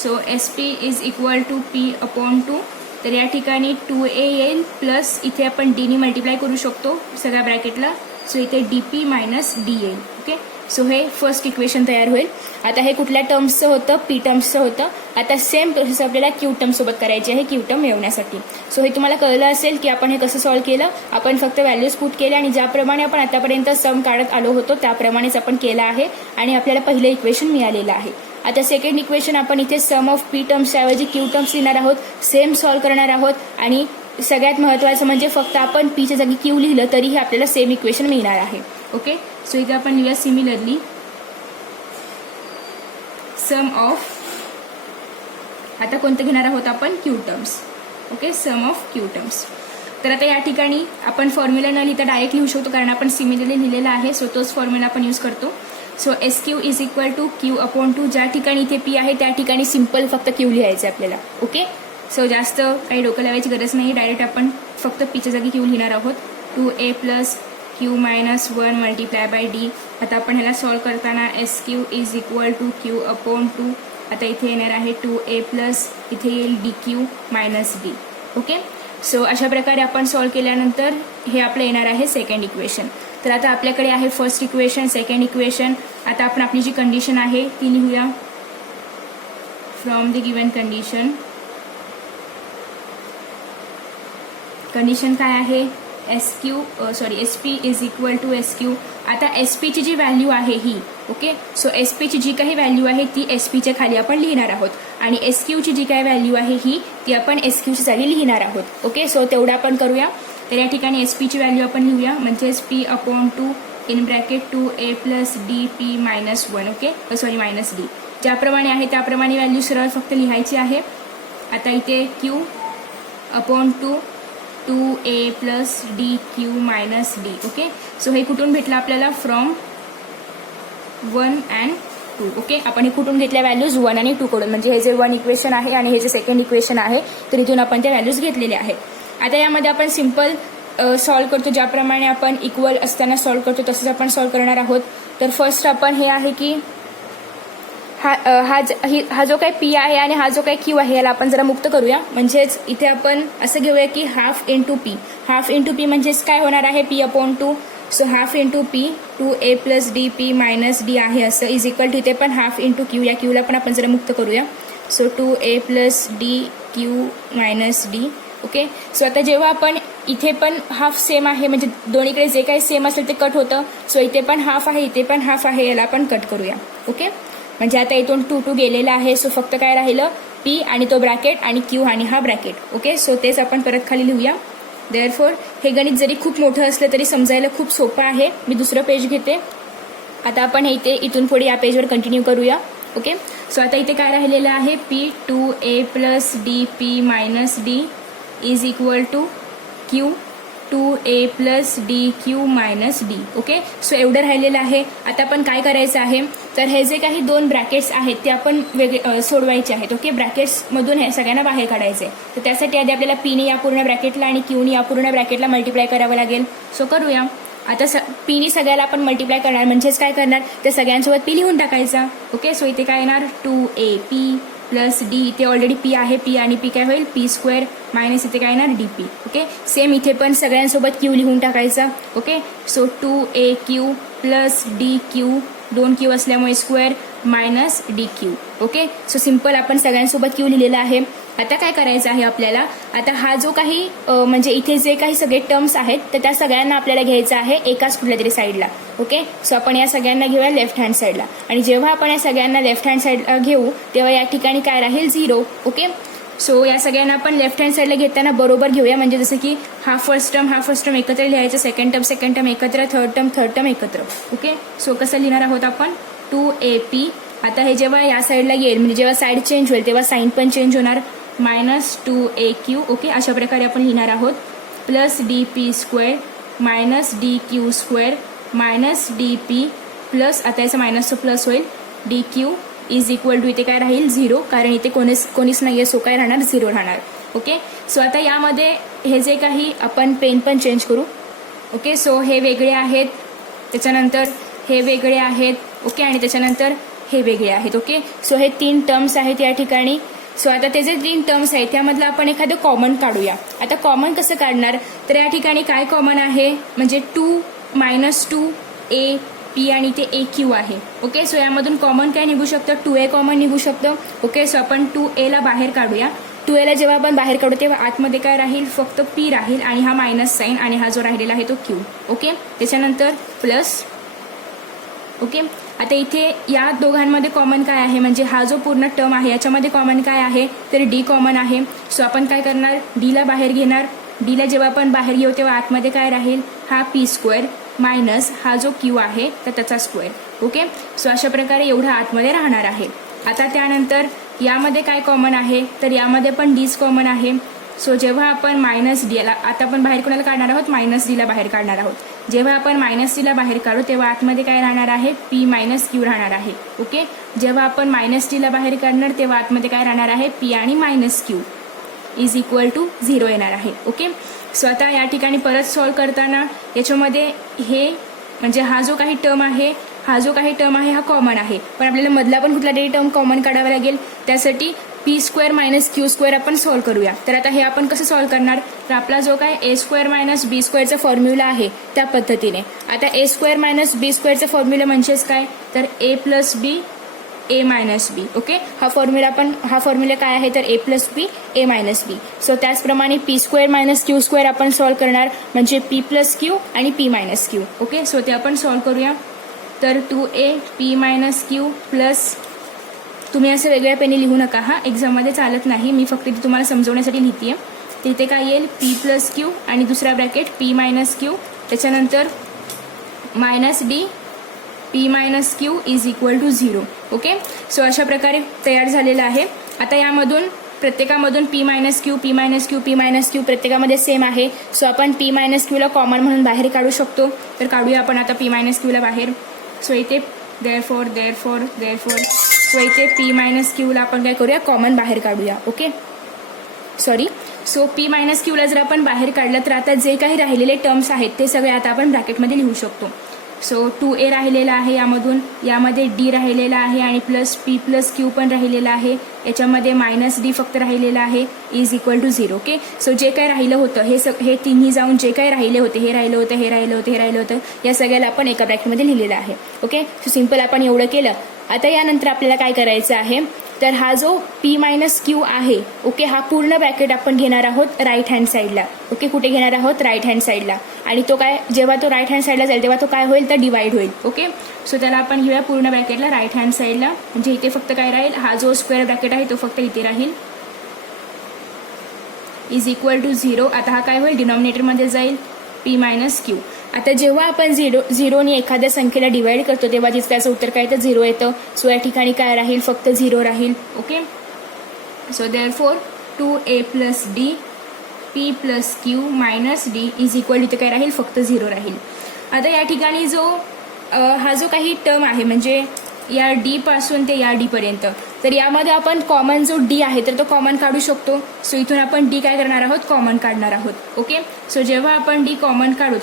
So S P is equal to P upon two. तर या ठिकाणी 2a येईल प्लस इथे आपण डीनी मल्टिप्लाय करू शकतो सगळ्या ब्रॅकेटला. सो इथे डीपी मायनस डी येईल. ओके. सो हे फर्स्ट इक्वेशन तयार होईल. आता हे कुठल्या टर्म्सचं होतं, पी टर्म्सचं होतं. आता सेम प्रोसेस आपल्याला क्यू टर्म सोबत करायची आहे क्यू टर्म मिळवण्यासाठी. सो हे तुम्हाला कळलं असेल की आपण हे कसं सॉल्व्ह केलं. आपण फक्त व्हॅल्यूज पुट केले आणि ज्याप्रमाणे आपण आतापर्यंत सम काढत आलो होतो त्याप्रमाणेच आपण केलं आहे आणि आपल्याला पहिलं इक्वेशन मिळालेलं आहे. आता सेकंड इक्वेशन आपण इथे सम ऑफ पी टर्म्सच्या ऐवजी क्यू टर्म्स लिहिणार आहोत. सेम सॉल्व्ह करणार आहोत आणि सगळ्यात महत्त्वाचं म्हणजे फक्त आपण पीच्या जागी क्यू लिहिलं तरीही आपल्याला सेम इक्वेशन मिळणार आहे. ओके. सो इथे आपण लिहूया सिमिलरली सम ऑफ. आता कोणतं घेणार आहोत आपण Q terms. Okay. Sum of Q terms. तर आता या ठिकाणी आपण फॉर्म्युला न लिहिता डायरेक्ट लिहू शकतो कारण आपण सिमिलरली लिहिलेला आहे. सो तोच फॉर्म्युला आपण यूज करतो. So S Q is equal to Q upon two. ज्या ठिकाणी इथे पी आहे त्या ठिकाणी सिम्पल फक्त क्यू लिहायचं आपल्याला. ओके. सो जास्त काही डोकं लावायची गरज नाही. डायरेक्ट आपण फक्त पीच्या जागी क्यू लिहिणार आहोत. 2a plus Q minus 1 multiply by D. आता आपण ह्याला सॉल्व्ह करताना S Q is equal to Q upon two. आता इथे येणार आहे 2a प्लस इथे येईल D Q minus D. Okay. So अशा प्रकारे आपण सॉल्व्ह केल्यानंतर हे आपलं येणार आहे सेकंड इक्वेशन. तर आता आपल्याकडे आहे फर्स्ट इक्वेशन, सेकंड इक्वेशन. आता आपण आपली जी कंडिशन आहे ती लिहूया. From the given condition. Condition काय आहे S P is equal to S Q. आता एस पीची जी व्हॅल्यू आहे ही. ओके. सो एस पीची जी काही व्हॅल्यू आहे ती एस पीच्या खाली आपण लिहिणार आहोत आणि एस क्यूची जी काही व्हॅल्यू आहे ही ती आपण एस क्यूच्या जागी लिहिणार आहोत. ओके. सो तेवढं आपण करूया. तर या ठिकाणी एस पीची व्हॅल्यू आपण लिहूया म्हणजेच P upon two in bracket 2a plus D P minus 1. Okay. Sorry minus D. ज्याप्रमाणे आहे त्याप्रमाणे व्हॅल्यू सरळ फक्त लिहायची आहे. आता इथे Q upon to 2a plus D Q minus D. Okay. So हे कुठून भेटलं आपल्याला फ्रॉम 1 अँड 2. ओके. आपण हे कुठून घेतल्या व्हॅल्यूज 1 आणि 2 कडून. म्हणजे हे जे 1 इक्वेशन आहे आणि हे जे सेकंड इक्वेशन आहे तर इथून आपण त्या व्हॅल्यूज घेतलेल्या आहेत. आता यामध्ये आपण सिम्पल सॉल्व्ह करतो. ज्याप्रमाणे आपण इक्वल असताना सॉल्व्ह करतो तसंच आपण सॉल्व्ह करणार आहोत. तर फर्स्ट आपण हे आहे की हा जो काही पी आहे आणि हा जो काही क्यू आहे याला आपण जरा मुक्त करूया. म्हणजेच इथे आपण असं घेऊया की half into P. Half into P म्हणजेच काय होणार आहे P upon to. So half into P 2a plus D P minus D आहे असं इज इक्वल टू इथे पण हाफ इंटू क्यू. या क्यूला पण आपण जरा मुक्त करूया. So 2a plus D Q minus D. Okay. So आता जेव्हा आपण इथे पण हाफ सेम आहे म्हणजे दोन्हीकडे जे काही सेम असेल ते कट होतं. सो इथे पण हाफ आहे इथे पण हाफ आहे याला आपण कट करूया. ओके. म्हणजे आता इथून 2 गेलेला आहे. सो फक्त काय राहिलं पी आणि तो ब्रॅकेट आणि क्यू आणि हा ब्रॅकेट. ओके. सो तेच आपण परत खाली लिहूया. देअरफॉर हे गणित जरी खूप मोठं असलं तरी समजायला खूप सोपं आहे. मी दुसरं पेज घेते. आता आपण इथे इथून पुढे या पेजवर कंटिन्यू करूया. ओके, सो आता इथे काय राहिलेलं आहे, P2a plus DP minus D is equal to Q2a plus DQ minus D. Okay, so एवढं राहिलेलं आहे. आता आपण काय करायचं आहे, तर हे जे काही दोन ब्रॅकेट्स आहेत ते आपण वेगळे सोडवायचे आहेत. ओके, ब्रॅकेट्समधून हे सगळ्यांना बाहेर काढायचं आहे. तर त्यासाठी आधी आपल्याला Pने या पूर्ण ब्रॅकेटला आणि Qने या पूर्ण ब्रॅकेटला मल्टिप्लाय करावं लागेल. सो करूया. आता Pने सगळ्याला आपण मल्टिप्लाय करणार, म्हणजेच काय करणार, त्या सगळ्यांसोबत P लिहून टाकायचा. ओके, सो इथे काय येणार, 2AP प्लस D, इथे ऑलरेडी P आहे, P आणि P काय होईल, P² मायनस इथे काय येणार, DP. ओके, सेम इथे पण सगळ्यांसोबत Q लिहून टाकायचा. Okay, so 2AQ plus DQ, 2Q असल्यामुळे square minus DQ. Okay, so simple आपण सगळ्यांसोबत Q लिहिलेला आहे. आता काय करायचं आहे आपल्याला, आता हा जो काही म्हणजे इथे जे काही सगळे टर्म्स आहेत तर त्या सगळ्यांना आपल्याला घ्यायचं आहे एकाच कुठल्या तरी साईडला. ओके, सो आपण या सगळ्यांना घेऊया लेफ्ट हँड साईडला, आणि जेव्हा आपण या सगळ्यांना लेफ्ट हँड साईडला घेऊ तेव्हा या ठिकाणी काय राहील, 0. ओके, सो या सगळ्यांना आपण लेफ्ट हँड साईडला घेताना बरोबर घेऊया, म्हणजे जसं की हा फर्स्ट टर्म एकत्र लिहायचं, सेकंड टर्म एकत्र, थर्ड टर्म एकत्र. ओके, सो कसं लिहिणार आहोत आपण, 2AP. आता हे जेव्हा या साईडला येईल, म्हणजे जेव्हा साईड चेंज होईल तेव्हा साईन पण चेंज होणार, मायनस 2AQ. ओके, अशा प्रकारे आपण लिहिणार आहोत, plus DP² minus DQ² minus DP plus, आता याचं मायनसचं प्लस होईल, DQ इज इक्वल टू, इथे काय राहील, 0, कारण इथे कोणीच नाही आहे, सो काय राहणार, 0 राहणार. ओके, सो आता यामध्ये हे जे काही आपण पेन पण चेंज करू. ओके, सो हे वेगळे आहेत, त्याच्यानंतर हे वेगळे आहेत. ओके, आणि त्याच्यानंतर हे वेगळे आहेत. ओके, सो हे 3 टर्म्स आहेत या ठिकाणी. सो आता ते जे 3 टर्म्स आहेत त्यामधलं आपण एखादं कॉमन काढूया. आता कॉमन कसं काढणार, तर या ठिकाणी काय कॉमन आहे, म्हणजे 2 मायनस 2AP आणि ते AQ आहे. ओके, सो यामधून कॉमन काय निघू शकतं, 2A कॉमन निघू शकतं. ओके, सो आपण 2A ला बाहेर काढूया. 2A ला जेव्हा आपण बाहेर काढू तेव्हा आतमध्ये काय राहील, फक्त P राहील आणि हा मायनस साईन, आणि हा जो राहिलेला आहे तो Q. ओके, त्याच्यानंतर प्लस. ओके, आता इथे या दोघांमध्ये कॉमन काय आहे, म्हणजे हा जो पूर्ण टर्म आहे याच्यामध्ये कॉमन काय आहे, तर D कॉमन आहे. सो आपण काय करणार, D ला बाहेर घेणार. D ला जेव्हा आपण बाहेर घेऊ तेव्हा आतमध्ये काय राहील, हा P² मायनस हा जो Q आहे तर त्याचा स्क्वेअर. ओके, सो अशा प्रकारे एवढा आतमध्ये राहणार आहे. आता त्यानंतर यामध्ये काय कॉमन आहे, तर यामध्ये पण D's कॉमन आहे. सो जेव्हा आपण मायनस D ला, आता आपण बाहेर कोणाला काढणार आहोत, मायनस D ला बाहेर काढणार आहोत. जेव्हा आपण मायनस D ला बाहेर काढू तेव्हा आतमध्ये काय राहणार आहे, P मायनस Q राहणार आहे. ओके, जेव्हा आपण मायनस D ला बाहेर काढणार तेव्हा आतमध्ये काय राहणार आहे, P आणि minus Q is equal to 0 येणार आहे. ओके, सो आता या ठिकाणी परत सॉल्व करताना याच्यामध्ये हे म्हणजे हा जो काही टर्म आहे हा कॉमन आहे, पण आपल्याला मधला पण कुठला तरी टर्म कॉमन काढावा लागेल. त्यासाठी P² मायनस Q² आपण सॉल्व करूया. तर आता हे आपण कसं सॉल्व करणार, तर आपला जो काय A² मायनस B² फॉर्म्युला आहे त्या पद्धतीने. आता A² मायनस B² फॉर्म्युला म्हणजेच काय, तर A plus B A minus B. Okay, हा फॉर्म्युला काय आहे, तर A plus B A minus B. So त्याचप्रमाणे P² मायनस Q² आपण सॉल्व करणार, म्हणजे P प्लस Q आणि P minus Q. Okay, so ते आपण सॉल्व करूया. तर 2A P minus Q plus, तुम्ही असं वेगळ्या पेनी लिहू नका, हा एक्झाममध्ये चालत नाही, मी फक्त इथे तुम्हाला समजवण्यासाठी लिहिते. तिथे काय येईल, P प्लस Q आणि दुसरा ब्रॅकेट P मायनस Q, त्याच्यानंतर minus D P minus Q is equal to 0. Okay, so अशा प्रकारे तयार झालेलं आहे. आता यामधून प्रत्येकामधून P मायनस Q प्रत्येकामध्ये सेम आहे. सो आपण P मायनस Q ला कॉमन म्हणून बाहेर काढू शकतो. तर काढूया आपण आता P मायनस Q ला बाहेर. सो इथे देअरफॉर सो इथे P मायनस Q ला आपण काय करूया, कॉमन बाहेर काढूया. Okay, sorry. So P minus Q ला जर आपण बाहेर काढलं तर आता जे काही राहिलेले टर्म्स आहेत ते सगळे आता आपण ब्रॅकेटमध्ये लिहू शकतो. सो 2A राहिलेला आहे, यामध्ये D राहिलेला आहे आणि प्लस P प्लस Q पण राहिलेला आहे. याच्यामध्ये मायनस D फक्त राहिलेला आहे, is equal to 0. Okay, so जे काही राहिलं होतं हे तिन्ही जाऊन जे काही राहिले होते, हे राहिलं होतं, या सगळ्याला आपण एका ब्रॅकेटमध्ये लिहिलेलं आहे. ओके, सो सिम्पल आपण एवढं केलं. आता यानंतर आपल्याला काय करायचं आहे, तर हा जो P मायनस Q आहे, ओके, हा पूर्ण ब्रॅकेट आपण घेणार आहोत राईट हँड साईडला. ओके, कुठे घेणार आहोत, राईट हँड साईडला. आणि तो काय, जेव्हा तो राईट हँड साईडला जाईल तेव्हा तो काय होईल, तर डिवाइड होईल. ओके, सो त्याला आपण घेऊया पूर्ण ब्रॅकेटला राईट हँड साईडला, म्हणजे इथे फक्त काय राहील, हा जो स्क्वेअर ब्रॅकेट आहे तो फक्त इथे राहील. Is equal to 0. आता हा काय होईल, डिनॉमिनेटरमध्ये जाईल p मायनस क्यू. आता जेव्हा आपण झिरोने एखाद्या संख्येला डिवाइड करतो तेव्हा तिचं त्याचं उत्तर काय येतं, 0 येतं. सो या ठिकाणी काय राहील, फक्त 0 राहील. Okay, so therefore 2a plus D p plus Q minus D is equal इथे काय राहील, फक्त 0 राहील. आता या ठिकाणी जो हा जो काही टर्म आहे म्हणजे या डी पासून ते या डी पर्यंत, तर यामध्ये आपण कॉमन जो डी आहे तर तो कॉमन काढू शकतो. सो इथून आपण डी काय करणार आहोत, कॉमन काढणार आहोत. ओके, सो जेव्हा आपण डी कॉमन काढू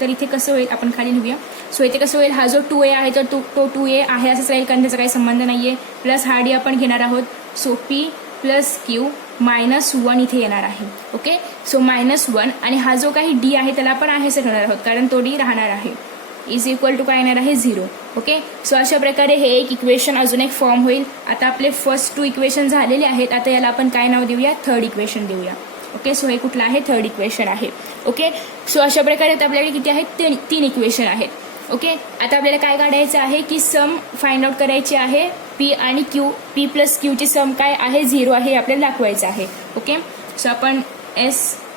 तर इथे कसं होईल, आपण खाली लिहूया. सो इथे कसं होईल, हा जो 2a आहे तर तो 2a आहे असंच राहील कारण त्याचा काही संबंध नाहीये. प्लस हा डी आपण घेणार आहोत. सो p प्लस क्यू -1 इथे येणार आहे. ओके, सो -1 आणि हा जो काही डी आहे त्याला आपण आहेच करणार आहोत कारण तो डी राहणार आहे. इज इक्वल टू काय येणार आहे, 0. ओके, सो अशा प्रकारे हे एक इक्वेशन अजून एक फॉर्म होईल. आता आपले फर्स्ट 2 इक्वेशन झालेले आहेत. आता याला आपण काय नाव देऊया, थर्ड इक्वेशन देऊया. ओके, सो हे कुठलं आहे, थर्ड इक्वेशन आहे. ओके, सो अशा प्रकारे आपल्याकडे किती आहेत, 3 इक्वेशन आहेत. ओके, आता आपल्याला काय काढायचं आहे की सम फाइंड आउट करायची आहे. p आणि q, p प्लस क्यूची सम काय आहे, 0 आहे हे आपल्याला दाखवायचं आहे. ओके, सो आपण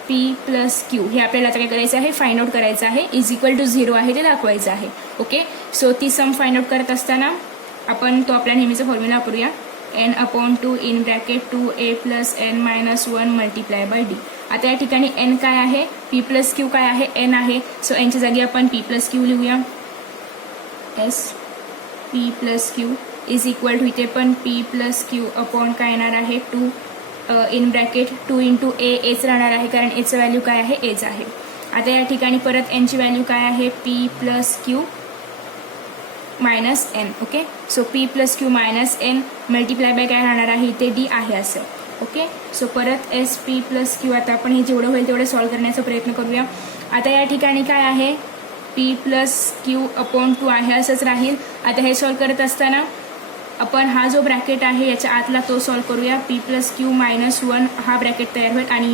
p प्लस क्यू हे आपल्याला आता काय करायचं आहे, फाइंड आउट करायचं आहे. इज इक्वल टू 0 आहे ते दाखवायचं आहे. ओके, सो ती सम फाइंड आउट करत असताना आपण तो आपल्या नेहमीचा फॉर्म्युला वापरूया. n/2 in bracket 2a plus n minus 1 multiply by D. आता या ठिकाणी n काय आहे, p प्लस क्यू काय आहे, n आहे. सो nच्या जागी आपण p प्लस क्यू लिहूया. p plus Q is equal to इथे पण p प्लस क्यू अपॉन काय येणार आहे, 2 इन ब्रॅकेट 2 इंटू एच राहणार आहे कारण एचं व्हॅल्यू काय आहे, एच आहे. आता या ठिकाणी परत एनची व्हॅल्यू काय आहे, p plus Q minus N. Okay, so p plus Q minus N multiply by काय राहणार आहे, इथे डी आहे असं. ओके, सो परत p प्लस क्यू. आता आपण हे जेवढं होईल तेवढं सॉल्व्ह करण्याचा प्रयत्न करूया. आता या ठिकाणी काय आहे, p प्लस क्यू अपॉन 2 आहे असंच राहील. आता हे सॉल्व्ह करत असताना आपण हा जो ब्रॅकेट आहे याच्या आतला तो सॉल्व्ह करूया. p प्लस क्यू -1 हा ब्रॅकेट तयार होईल आणि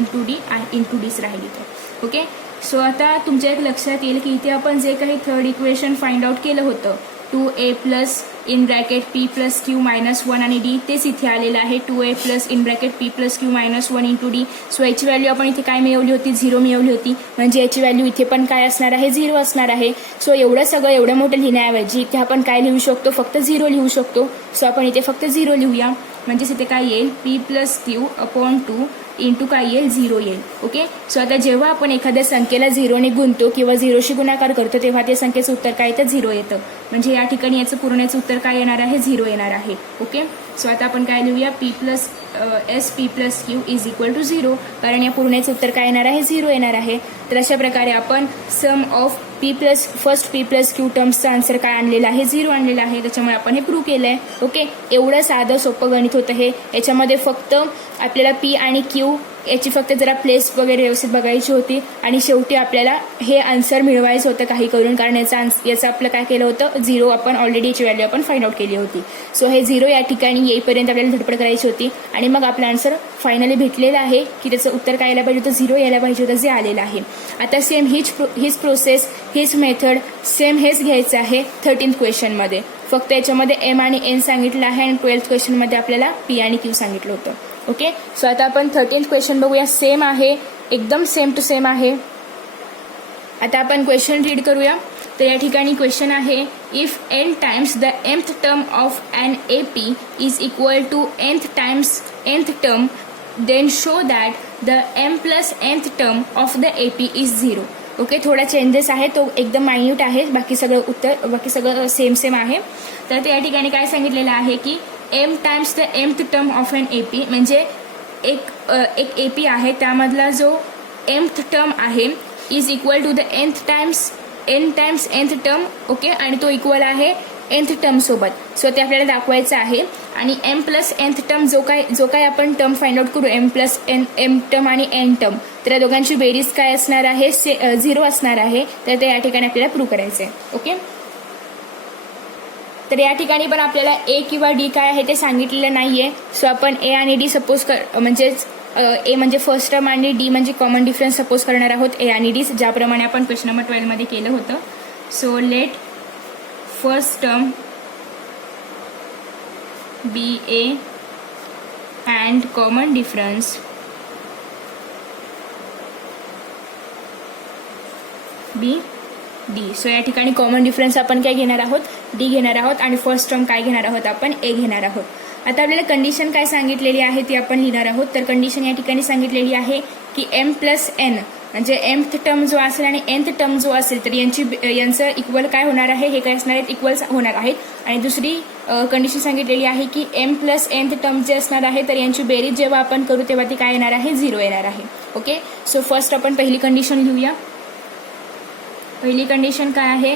इंटू डीच राहील इथे. ओके, सो आता तुमच्या एक लक्षात येईल की इथे आपण जे काही थर्ड इक्वेशन फाइंड आउट केलं होतं 2a plus in bracket p plus Q -1 आणि डी, तेच इथे आलेलं आहे 2a plus in bracket p plus Q -1 into D. So याची व्हॅल्यू आपण इथे काय मिळवली होती, 0 मिळवली होती. म्हणजे याची व्हॅल्यू इथे पण काय असणार आहे, 0 असणार आहे. सो एवढं सगळं एवढं मोठं लिहिण्याऐवजी इथे आपण काय लिहू शकतो, फक्त 0 लिहू शकतो. सो आपण इथे फक्त 0 लिहूया. म्हणजेच इथे काय येईल, p plus Q upon 2 into काय येईल, 0 येईल. ओके, सो आता जेव्हा आपण एखाद्या संख्येला 0ने गुणतो किंवा 0शी गुणाकार करतो तेव्हा त्या संख्येचं उत्तर काय येतं, 0 येतं. म्हणजे या ठिकाणी याचं पूर्णचं उत्तर काय येणार आहे, 0 येणार आहे. ओके, सो आता आपण काय लिहूया, p plus Q is equal to 0 कारण या पूर्णचं उत्तर काय येणार आहे, 0 येणार आहे. तर अशा प्रकारे आपण sum of first p plus Q टर्म्सचा आन्सर काय आणलेला आहे, 0 आणलेला आहे. त्याच्यामुळे आपण हे प्रूव्ह केलंय. ओके, एवढं साधं सोपं गणित होतं हे. याच्यामध्ये फक्त आपल्याला p आणि q याची फक्त जरा प्लेस वगैरे व्यवस्थित बघायची होती आणि शेवटी आपल्याला हे आन्सर मिळवायचं होतं काही करून कारण याचं आपलं काय केलं होतं, 0 आपण ऑलरेडी याची व्हॅल्यू आपण फाइंड आउट केली होती. सो हे 0 या ठिकाणी येईपर्यंत आपल्याला धडपड करायची होती आणि मग आपला आन्सर फायनली भेटलेला आहे की त्याचं उत्तर काय यायला पाहिजे होतं, 0 यायला पाहिजे होतं, जे आलेलं आहे. आता सेम हीच प्रोसेस, हीच मेथड सेम हेच घ्यायचं आहे 13th क्वेश्चनमध्ये. फक्त याच्यामध्ये m आणि n सांगितलं आहे आणि 12th क्वेश्चनमध्ये आपल्याला p आणि q सांगितलं होतं. ओके, सो आता आपण 13th क्वेश्चन बघूया. सेम आहे, एकदम सेम टू सेम आहे. आता आपण क्वेश्चन रीड करूया. तर या ठिकाणी क्वेश्चन आहे, if n times the mth term of an AP is equal to nth times nth term then show that the m plus nth term of the AP is 0. Okay, थोडा changes आहे, तो एकदम minute आहे, बाकी सगळं same आहे. तर या ठिकाणी काय सांगितलेलं आहे की m times the mth term of an AP म्हणजे एक AP आहे त्यामधला जो mth टर्म आहे is equal to the n times nth term. Okay, आणि तो इक्वल आहे nth टर्म सोबत. सो ते आपल्याला दाखवायचं आहे. आणि m प्लस nth टर्म जो काय आपण टर्म फाइंड आउट करू, m प्लस m टर्म आणि n टर्म, तर या दोघांची बेरीज काय असणार आहे, 0 असणार आहे. तर ते या ठिकाणी आपल्याला प्रूव्ह करायचं आहे. ओके, तर या ठिकाणी पण आपल्याला a किंवा d काय आहे ते सांगितलेलं नाहीये. सो आपण a आणि d सपोज म्हणजेच a म्हणजे फर्स्ट टर्म आणि d म्हणजे कॉमन डिफरन्स सपोज करणार आहोत, a आणि d, ज्याप्रमाणे आपण क्वेश्चन नंबर 12 मध्ये केलं होतं. So let first term be a and common difference be D. So या ठिकाणी कॉमन डिफरन्स आपण काय घेणार आहोत, डी घेणार आहोत आणि फर्स्ट टर्म काय घेणार आहोत आपण, ए घेणार आहोत. आता आपल्याला कंडिशन काय सांगितलेली आहे ती आपण लिहिणार आहोत. तर कंडिशन या ठिकाणी सांगितलेली आहे की एम प्लस एन म्हणजे mth टर्म जो असेल आणि nth टर्म जो असेल तर यांचं इक्वल काय होणार आहे, हे काय असणार आहेत, इक्वल होणार आहेत. आणि दुसरी कंडिशन सांगितलेली आहे की m प्लस nth टर्म जे असणार आहे तर यांची बेरीज जेव्हा आपण करू तेव्हा ती काय येणार आहे, 0 येणार आहे. ओके. सो फर्स्ट आपण पहिली कंडिशन लिहूया. पहिली कंडिशन काय आहे,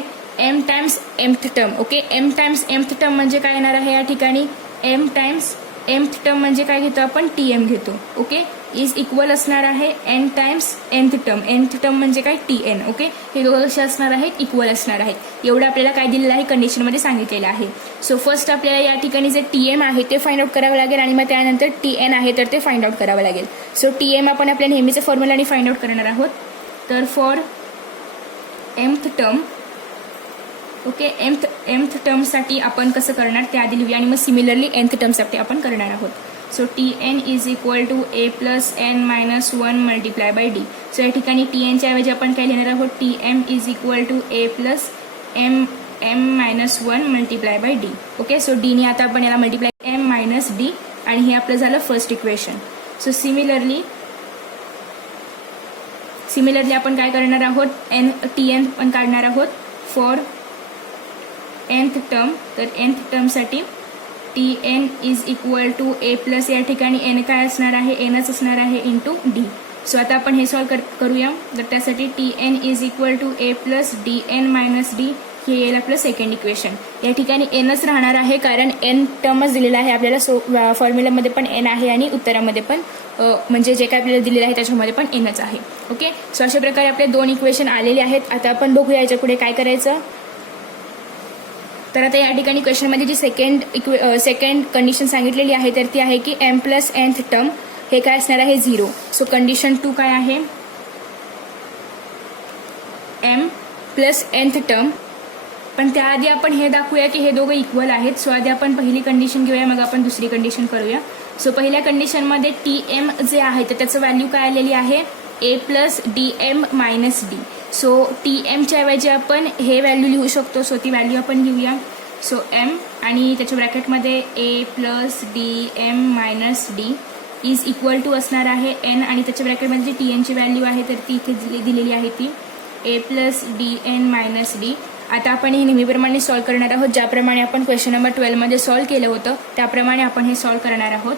m times mth term. Okay. m times mth term म्हणजे काय येणार आहे या ठिकाणी, m टाइम्स mth टर्म म्हणजे काय घेतो आपण, tm घेतो. ओके. इज इक्वल असणार आहे n times nth term. nth term म्हणजे काय, tn. ओके. हे दोघं कसे असणार आहेत, इक्वल असणार आहेत. एवढं आपल्याला काय दिलेलं आहे, कंडिशनमध्ये सांगितलेलं आहे. सो फर्स्ट आपल्याला या ठिकाणी जे tm आहे ते फाइंड आउट करावं लागेल आणि मग त्यानंतर tn आहे तर ते फाइंड आउट करावं लागेल. सो tm आपण आपल्या नेहमीच्या फॉर्म्युलाने फाइंड आउट करणार आहोत. तर for mth term, okay, mth टर्मसाठी आपण कसं करणार ते आधी लिहूया आणि मग सिमिलरली nth टर्मसाठी आपण करणार आहोत. So tn is equal to a plus n minus 1 multiply by d. So या ठिकाणी tnच्या ऐवजी आपण काय लिहिणार आहोत, tm is equal to a plus m minus 1 multiply by d. Okay. So डीने आता आपण याला मल्टिप्लाय m मायनस d आणि हे आपलं झालं फर्स्ट इक्वेशन. सो सिमिलरली आपण काय करणार आहोत, tn पण काढणार आहोत फॉर nth टर्म. तर nth टर्मसाठी tn is equal to a plus या ठिकाणी n काय असणार आहे, nच असणार आहे इंटू d. सो आता आपण हे सॉल्व करूया. तर त्यासाठी tn is equal to a plus dn minus d हे येईल आपलं सेकंड इक्वेशन. या ठिकाणी nच राहणार आहे कारण n टर्मच दिलेला आहे आपल्याला. सो फॉर्म्युलामध्ये पण n आहे आणि उत्तरामध्ये पण म्हणजे जे काय आपल्याला दिलेलं आहे त्याच्यामध्ये पण nच आहे. ओके. सो अशा प्रकारे आपले दोन इक्वेशन आलेले आहेत. आता आपण बघूया याच्या पुढे काय करायचं. तर आता या ठिकाणी क्वेश्चनमध्ये जी सेकंड कंडिशन सांगितलेली आहे तर ती आहे की m प्लस nth टर्म हे काय असणार आहे, 0. सो कंडिशन 2 काय आहे, m प्लस nth टर्म. पण त्याआधी आपण हे दाखवूया की हे दोघं इक्वल आहेत. सो आधी आपण पहिली कंडिशन घेऊया मग आपण दुसरी कंडिशन करूया. सो पहिल्या कंडिशनमध्ये tm जे आहे तर त्याचं व्हॅल्यू काय आलेली आहे, a plus dm minus d. So tmच्या ऐवजी आपण हे व्हॅल्यू लिहू शकतो. सो ती व्हॅल्यू आपण लिहूया. सो m आणि त्याच्या ब्रॅकेटमध्ये a plus dm minus d is equal to असणार आहे n आणि त्याच्या ब्रॅकेटमध्ये जी tnची व्हॅल्यू आहे तर ती इथे दिलेली आहे ती a plus dn minus d. आता आपण हे नेहमीप्रमाणे सॉल्व करणार आहोत. ज्याप्रमाणे आपण क्वेश्चन नंबर 12 मध्ये सॉल्व केलं होतं त्याप्रमाणे आपण हे सॉल्व करणार आहोत.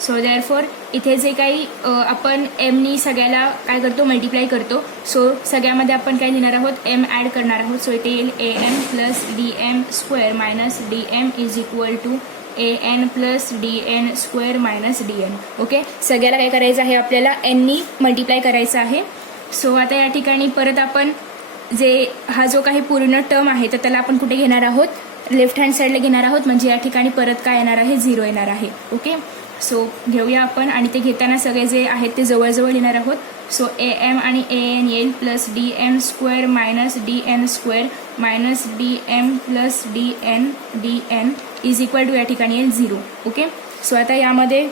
सो देअरफॉर इथे जे काही आपण एमनी सगळ्याला काय करतो, मल्टिप्लाय करतो. सो सगळ्यामध्ये आपण काय लिहिणार आहोत, एम ॲड करणार आहोत. सो इथे येईल am plus dm square minus dm is equal to an plus dn square minus dn. Okay. सगळ्याला काय करायचं आहे, आपल्याला nनी मल्टिप्लाय करायचं आहे. सो आता या ठिकाणी परत आपण जे हा जो काही पूर्ण टर्म आहे तर त्याला आपण कुठे घेणार आहोत, लेफ्ट हँड साईडला घेणार आहोत. म्हणजे या ठिकाणी परत काय येणार आहे, 0 येणार आहे. ओके. सो घेऊया आपण आणि ते घेताना सगळे जे आहेत ते जवळजवळ लिहिणार आहोत. सो am आणि an येईल plus dm square minus dn square minus dm plus dn is equal to या ठिकाणी येईल 0. ओके. सो आता यामध्ये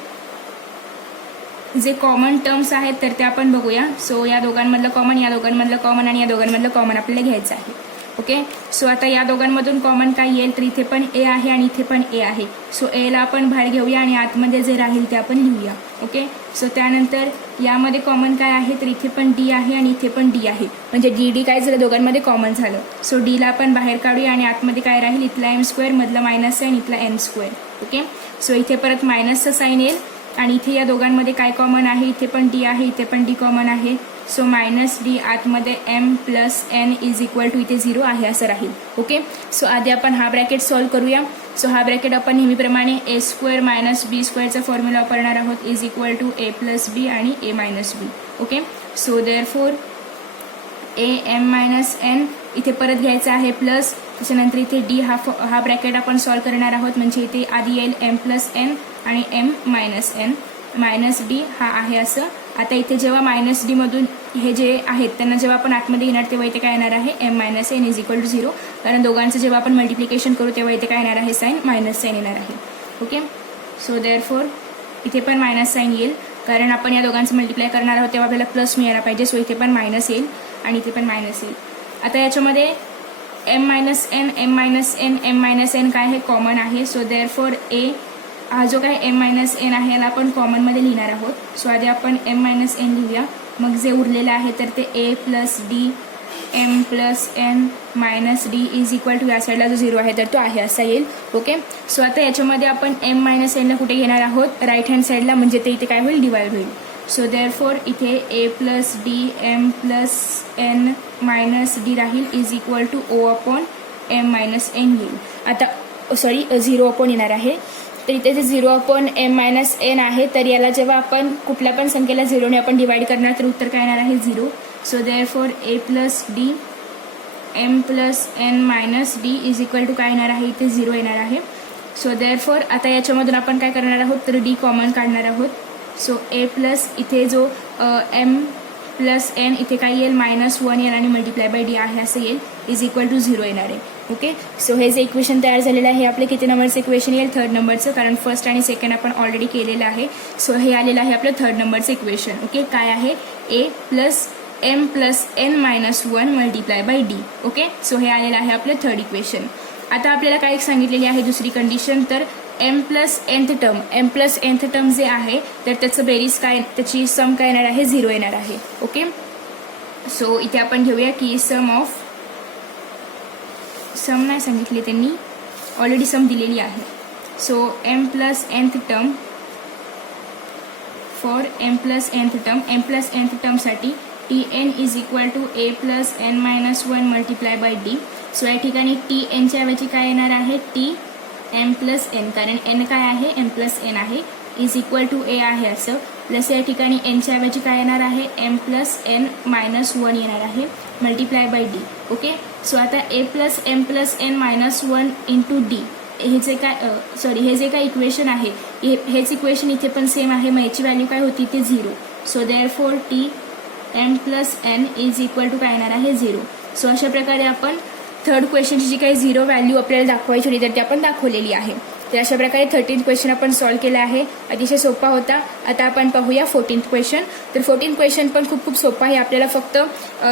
जे कॉमन टर्म्स आहेत तर ते आपण बघूया. सो या दोघांमधलं कॉमन, या दोघांमधलं कॉमन आणि या दोघांमधलं कॉमन आपल्याला घ्यायचं आहे. ओके. सो आता या दोघांमधून कॉमन काय येईल, तर इथे पण a आहे आणि इथे पण a आहे. सो a ला आपण बाहेर घेऊया आणि आतमध्ये जे राहील ते आपण लिहूया. ओके. सो त्यानंतर यामध्ये कॉमन काय आहे, तर इथे पण d आहे आणि इथे पण d आहे. म्हणजे d काय झालं, दोघांमध्ये कॉमन झालं. सो d ला आपण बाहेर काढूया आणि आतमध्ये काय राहील, इथला m स्क्वेअर मधला मायनस आहे आणि इथला n स्क्वेअर. ओके. सो इथे परत मायनसचं साईन येईल आणि इथे या दोघांमध्ये काय कॉमन आहे, इथे पण d आहे, इथे पण d कॉमन आहे. सो मायनस d आतमध्ये m plus n is equal to इथे 0 आहे असं राहील. ओके. सो आधी आपण हा ब्रॅकेट सॉल्व करूया. सो हा ब्रॅकेट आपण नेहमीप्रमाणे a स्क्वेअर मायनस b स्क्वेअरचा फॉर्म्युला वापरणार आहोत is equal to a plus b आणि a minus b. Okay. So therefore am minus n इथे परत घ्यायचा आहे प्लस, त्याच्यानंतर इथे d हा ब्रॅकेट आपण सॉल्व करणार आहोत. म्हणजे इथे आधी येईल m प्लस n आणि m minus n minus d हा आहे असं. आता इथे जेव्हा मायनस d मधून हे जे आहेत त्यांना जेव्हा आपण आतमध्ये येणार तेव्हा इथे काय येणार आहे, m minus n is equal to 0. कारण दोघांचं जेव्हा आपण मल्टिप्लिकेशन करू तेव्हा इथे काय येणार आहे, साईन मायनस साईन येणार आहे. ओके. सो देअरफॉर इथे पण मायनस साईन येईल कारण आपण या दोघांचं मल्टिप्लाय करणार आहोत तेव्हा आपल्याला प्लस मिळायला पाहिजे. सो इथे पण मायनस येईल आणि इथे पण मायनस येईल. आता याच्यामध्ये m minus N M minus N M minus N काय आहे कॉमन आहे. सो देअरफॉर ए हा जो काय m मायनस एन आहे याला आपण कॉमनमध्ये लिहिणार आहोत. सो आधी आपण m मायनस एन लिहूया. मग जे उरलेलं आहे तर ते a plus D M plus N minus D is equal to या साईडला जो 0 आहे तर तो आहे असा येईल. ओके. सो आता याच्यामध्ये आपण m मायनस एनला कुठे घेणार आहोत राईट हँड साईडला, म्हणजे ते इथे काय होईल डिवाइड होईल. सो देअरफॉर इथे a plus D M plus N minus D राहील is equal to O upon M minus N येईल. आता सॉरी 0 अपॉन येणार आहे. तर इथे जे 0 अपॉन एम मायनस एन आहे तर याला जेव्हा आपण कुठल्या पण संख्येला 0ने आपण डिवाइड करणार तर उत्तर काय येणार आहे 0. So therefore a plus D M plus N minus D is equal to काय येणार आहे इथे 0 येणार आहे. सो देअरफॉर आता याच्यामधून आपण काय करणार आहोत तर डी कॉमन काढणार आहोत. सो a प्लस इथे जो एम प्लस एन इथे काय येईल -1 येईल आणि मल्टिप्लाय बाय डी आहे असं येईल इज इक्वल टू 0 येणार आहे. ओके. सो हे जे इक्वेशन तयार झालेलं आहे आपले किती नंबरचं इक्वेशन येईल 3rd नंबरचं, कारण फर्स्ट आणि सेकंड आपण ऑलरेडी केलेलं आहे. सो हे आलेलं आहे आपलं 3rd नंबरचं इक्वेशन. ओके. काय आहे a plus M plus N -1 multiply by D. Okay. So हे आलेलं आहे आपलं 3rd इक्वेशन. आता आपल्याला काय सांगितलेली आहे दुसरी कंडिशन, तर m प्लस nth टर्म जे आहे तर त्याचं बेरीज काय त्याची सम काय येणार आहे 0 येणार आहे. ओके. सो इथे आपण घेऊया की सम नाही सांगितले त्यांनी, ऑलरेडी सम दिलेली आहे. So m plus nth term for m plus nth टर्मसाठी tn is equal to a plus n -1 multiply by D. So या ठिकाणी tnच्या ऐवजी काय येणार आहे m प्लस एन, कारण n काय आहे m प्लस एन आहे इज इक्वल टू a आहे असं, प्लस या ठिकाणी nच्या ऐवजी काय येणार आहे m प्लस एन -1 येणार आहे multiply by D. Okay. So आता a plus m plus N -1 into D हे जे काय इक्वेशन आहे हेच इक्वेशन इथे पण सेम आहे. मग याची व्हॅल्यू काय होती ते 0. So therefore m plus N is equal to काय येणार आहे 0. सो अशा प्रकारे आपण 3rd क्वेश्चनची जी काही 0 व्हॅल्यू आपल्याला दाखवायची होती तर ती आपण दाखवलेली आहे. तर अशा प्रकारे 13th क्वेश्चन आपण सॉल्व्ह केला आहे. अतिशय सोपा होता. आता आपण पाहूया 14th क्वेश्चन. तर 14th क्वेश्चन पण खूप सोपा आहे. आपल्याला फक्त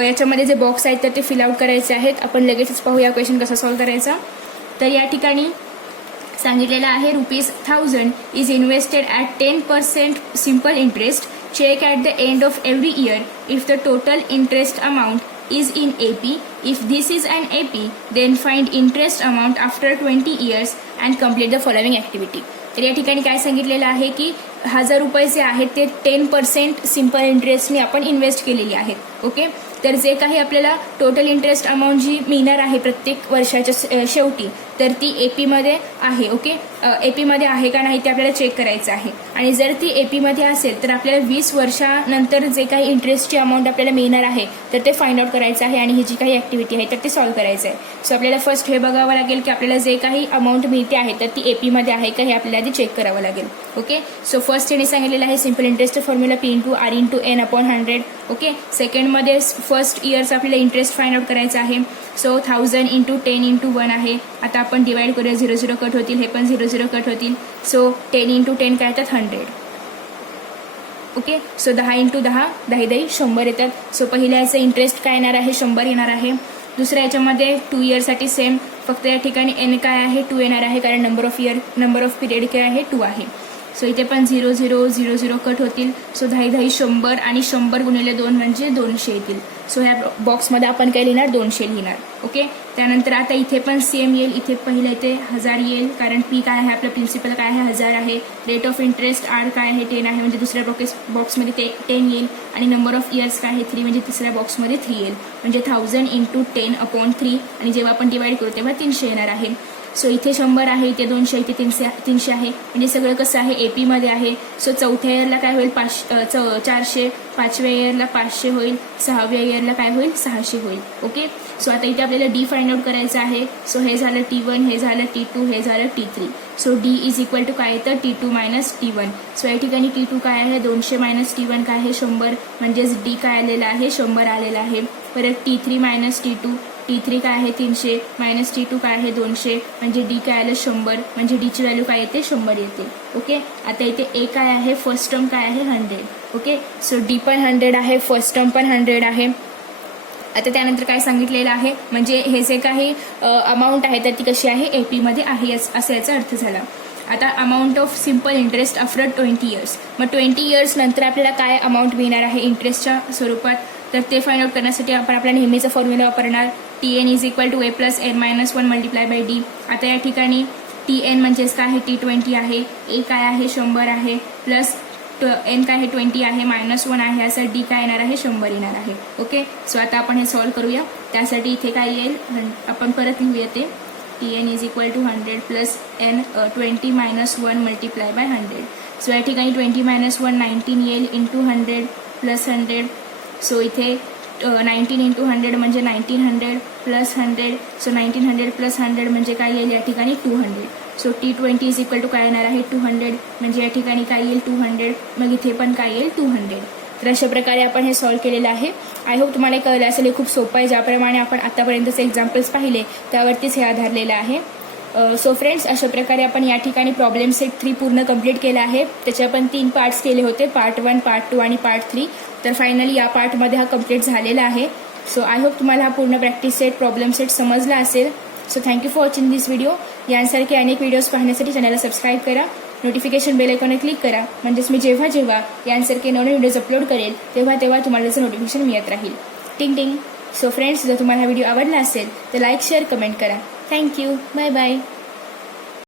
याच्यामध्ये जे बॉक्स आहेत तर ते फिल आउट करायचे आहेत. आपण लगेचच पाहूया क्वेश्चन कसा सॉल्व्ह करायचा. तर या ठिकाणी सांगितलेलं आहे ₹1000 is invested at 10% simple interest. Check at the end of every year if the total interest amount is in AP. If this is an AP, then find interest amount after 20 years and complete the following activity. तर या ठिकाणी काय सांगितलेलं आहे की ₹1000 जे आहेत ते 10% सिम्पल इंटरेस्टने आपण इन्व्हेस्ट केलेली आहेत. ओके. तर जे काही आपल्याला टोटल इंटरेस्ट अमाऊंट जी मिळणार आहे प्रत्येक वर्षाच्या शेवटी तर ती एपीमध्ये आहे. ओके. एपीमध्ये आहे का नाही ते आपल्याला चेक करायचं आहे. आणि जर ती एपीमध्ये असेल तर आपल्याला 20 वर्षानंतर जे काही इंटरेस्टची अमाऊंट आपल्याला मिळणार आहे तर ते फाइंड आउट करायचं आहे आणि ही जी काही ॲक्टिव्हिटी आहे तर ते सॉल्व्ह करायचं आहे. सो आपल्याला फर्स्ट हे बघावं लागेल की आपल्याला जे काही अमाऊंट मिळते आहे तर ती एपीमध्ये आहे का हे आपल्याला आधी चेक करावं लागेल. ओके. सो फर्स्ट याने सांगितलेलं आहे simple interest formula P into R into N upon 100. Okay. सेकंडमध्ये फर्स्ट इयर्स आपल्याला इंटरेस्ट फाइंड आउट करायचं आहे. सो 1000 इंटू 10 इंटू 1 आहे. आता आपण डिवाइड करूया 0 कट होतील, हे पण 0 कट होतील. सो 10 इंटू 10 काय येतात 100. ओके. सो 10 इंटू 10 100 येतात. सो पहिल्या याचं इंटरेस्ट काय येणार आहे 100 येणार आहे. दुसऱ्या याच्यामध्ये 2 इयरसाठी सेम, फक्त या ठिकाणी n काय आहे 2 येणार आहे कारण नंबर ऑफ पिरियड काय आहे 2 आहे. सो इथे पण 0 कट होतील. सो 10 100 आणि 100 गुणिले 2 म्हणजे 200 येतील. सो ह्या बॉक्समध्ये आपण काय लिहिणार 200 लिहिणार. ओके. त्यानंतर आता इथे पण सेम येईल. इथे पहिलं इथे 1000 येईल कारण पी काय आहे आपलं प्रिन्सिपल काय आहे 1000 आहे. रेट ऑफ इंटरेस्ट आर काय आहे 10 आहे म्हणजे दुसऱ्या बॉक्समध्ये ते 10 येईल आणि नंबर ऑफ इयर्स काय आहे 3 म्हणजे तिसऱ्या बॉक्समध्ये 3 येईल म्हणजे 1000 इंटू 10 अपॉन 3 आणि जेव्हा आपण डिवाइड करू तेव्हा 300 येणार आहे. सो इथे 100 आहे, इथे 200, इथे 300 आहे म्हणजे सगळं कसं आहे एपीमध्ये आहे. सो चौथ्या इयरला काय होईल 400, 5व्या इयरला 500 होईल, 6व्या इयरला काय होईल 600 होईल. ओके. सो आता इथे आपल्याला डी फाइंड आउट करायचं आहे. सो हे झालं T1, हे झालं T2, हे झालं T3. So D is equal to काय येतं T2 मायनस T1. सो या ठिकाणी T2 काय आहे 200 मायनस T1 काय आहे 100 म्हणजेच डी काय आलेलं आहे 100 आलेलं आहे. परत T3 मायनस T2, T3 काय आहे 300 मायनस T2 काय आहे 200 म्हणजे डी काय आलं 100 म्हणजे डीची व्हॅल्यू काय येते 100 येते. ओके. आता इथे ए काय आहे फर्स्ट टर्म काय आहे 100. ओके. सो डी पण 100 आहे, फर्स्ट टर्म पण 100 आहे. आता त्यानंतर काय सांगितलेलं आहे म्हणजे हे जे काही अमाऊंट आहे तर ती कशी आहे AP मध्ये आहे असं याचा अर्थ झाला. आता amount of simple interest after 20 years. मग 20 इयर्स नंतर आपल्याला काय अमाऊंट मिळणार आहे इंटरेस्टच्या स्वरूपात, तर ते फाइंड आउट करण्यासाठी आपण आपला नेहमीचा फॉर्म्युला वापरणार. TN = A + N - 1 × D. आता या ठिकाणी TN म्हणजेच काय आहे T20 आहे, A काय आहे 100 आहे, प्लस N काय आहे 20 आहे, -1 आहे, असं D काय येणार आहे 100 येणार आहे. ओके, सो आता आपण हे सॉल्व्ह करूया. त्यासाठी इथे काय येईल आपण परत लिहूया ते TN = 100 + N 20 - 1 × 100. सो या ठिकाणी 20 - 1 19 येईल इंटू 100 + 100. सो इथे 19 × 100 म्हणजे 1900 + 100. सो 1900 + 100 म्हणजे काय येईल या ठिकाणी 200. सो T20 = काय येणार आहे 200 म्हणजे या ठिकाणी काय येईल 200. मग इथे पण काय येईल 200. तर अशा प्रकारे आपण हे सॉल्व्ह केलेलं आहे. आय होप तुम्हाला हे कळलं असेल. हे खूप सोपं आहे. ज्याप्रमाणे आपण आतापर्यंतचे एक्झाम्पल्स पाहिले त्यावरतीच हे आधारलेलं आहे. सो फ्रेंड्स, अशा प्रकारे आपण या ठिकाणी प्रॉब्लेम सेट 3 पूर्ण कंप्लीट केला आहे. त्याचे आपण 3 पार्ट्स केले होते, पार्ट 1, पार्ट 2 आणि पार्ट 3. तर फायनली या पार्टमध्ये हा कंप्लीट झालेला आहे. सो आय होप तुम्हाला हा पूर्ण प्रॅक्टिस सेट प्रॉब्लेम सेट समजला असेल. So thank you for watching this video. यांसारखे अनेक व्हिडिओज पाहण्यासाठी चॅनलला सबस्क्राईब करा, नोटिफिकेशन बेल आयकॉनवर क्लिक करा, म्हणजेच मी जेव्हा यांसारखे नवीन व्हिडिओज अपलोड करेल तेव्हा तुम्हाला त्याचं नोटिफिकेशन मिळत राहील. टिंग टिंग. सो फ्रेंड्स, जर तुम्हाला हा व्हिडिओ आवडला असेल तर लाईक, शेअर, कमेंट करा. थँक्यू. Bye bye.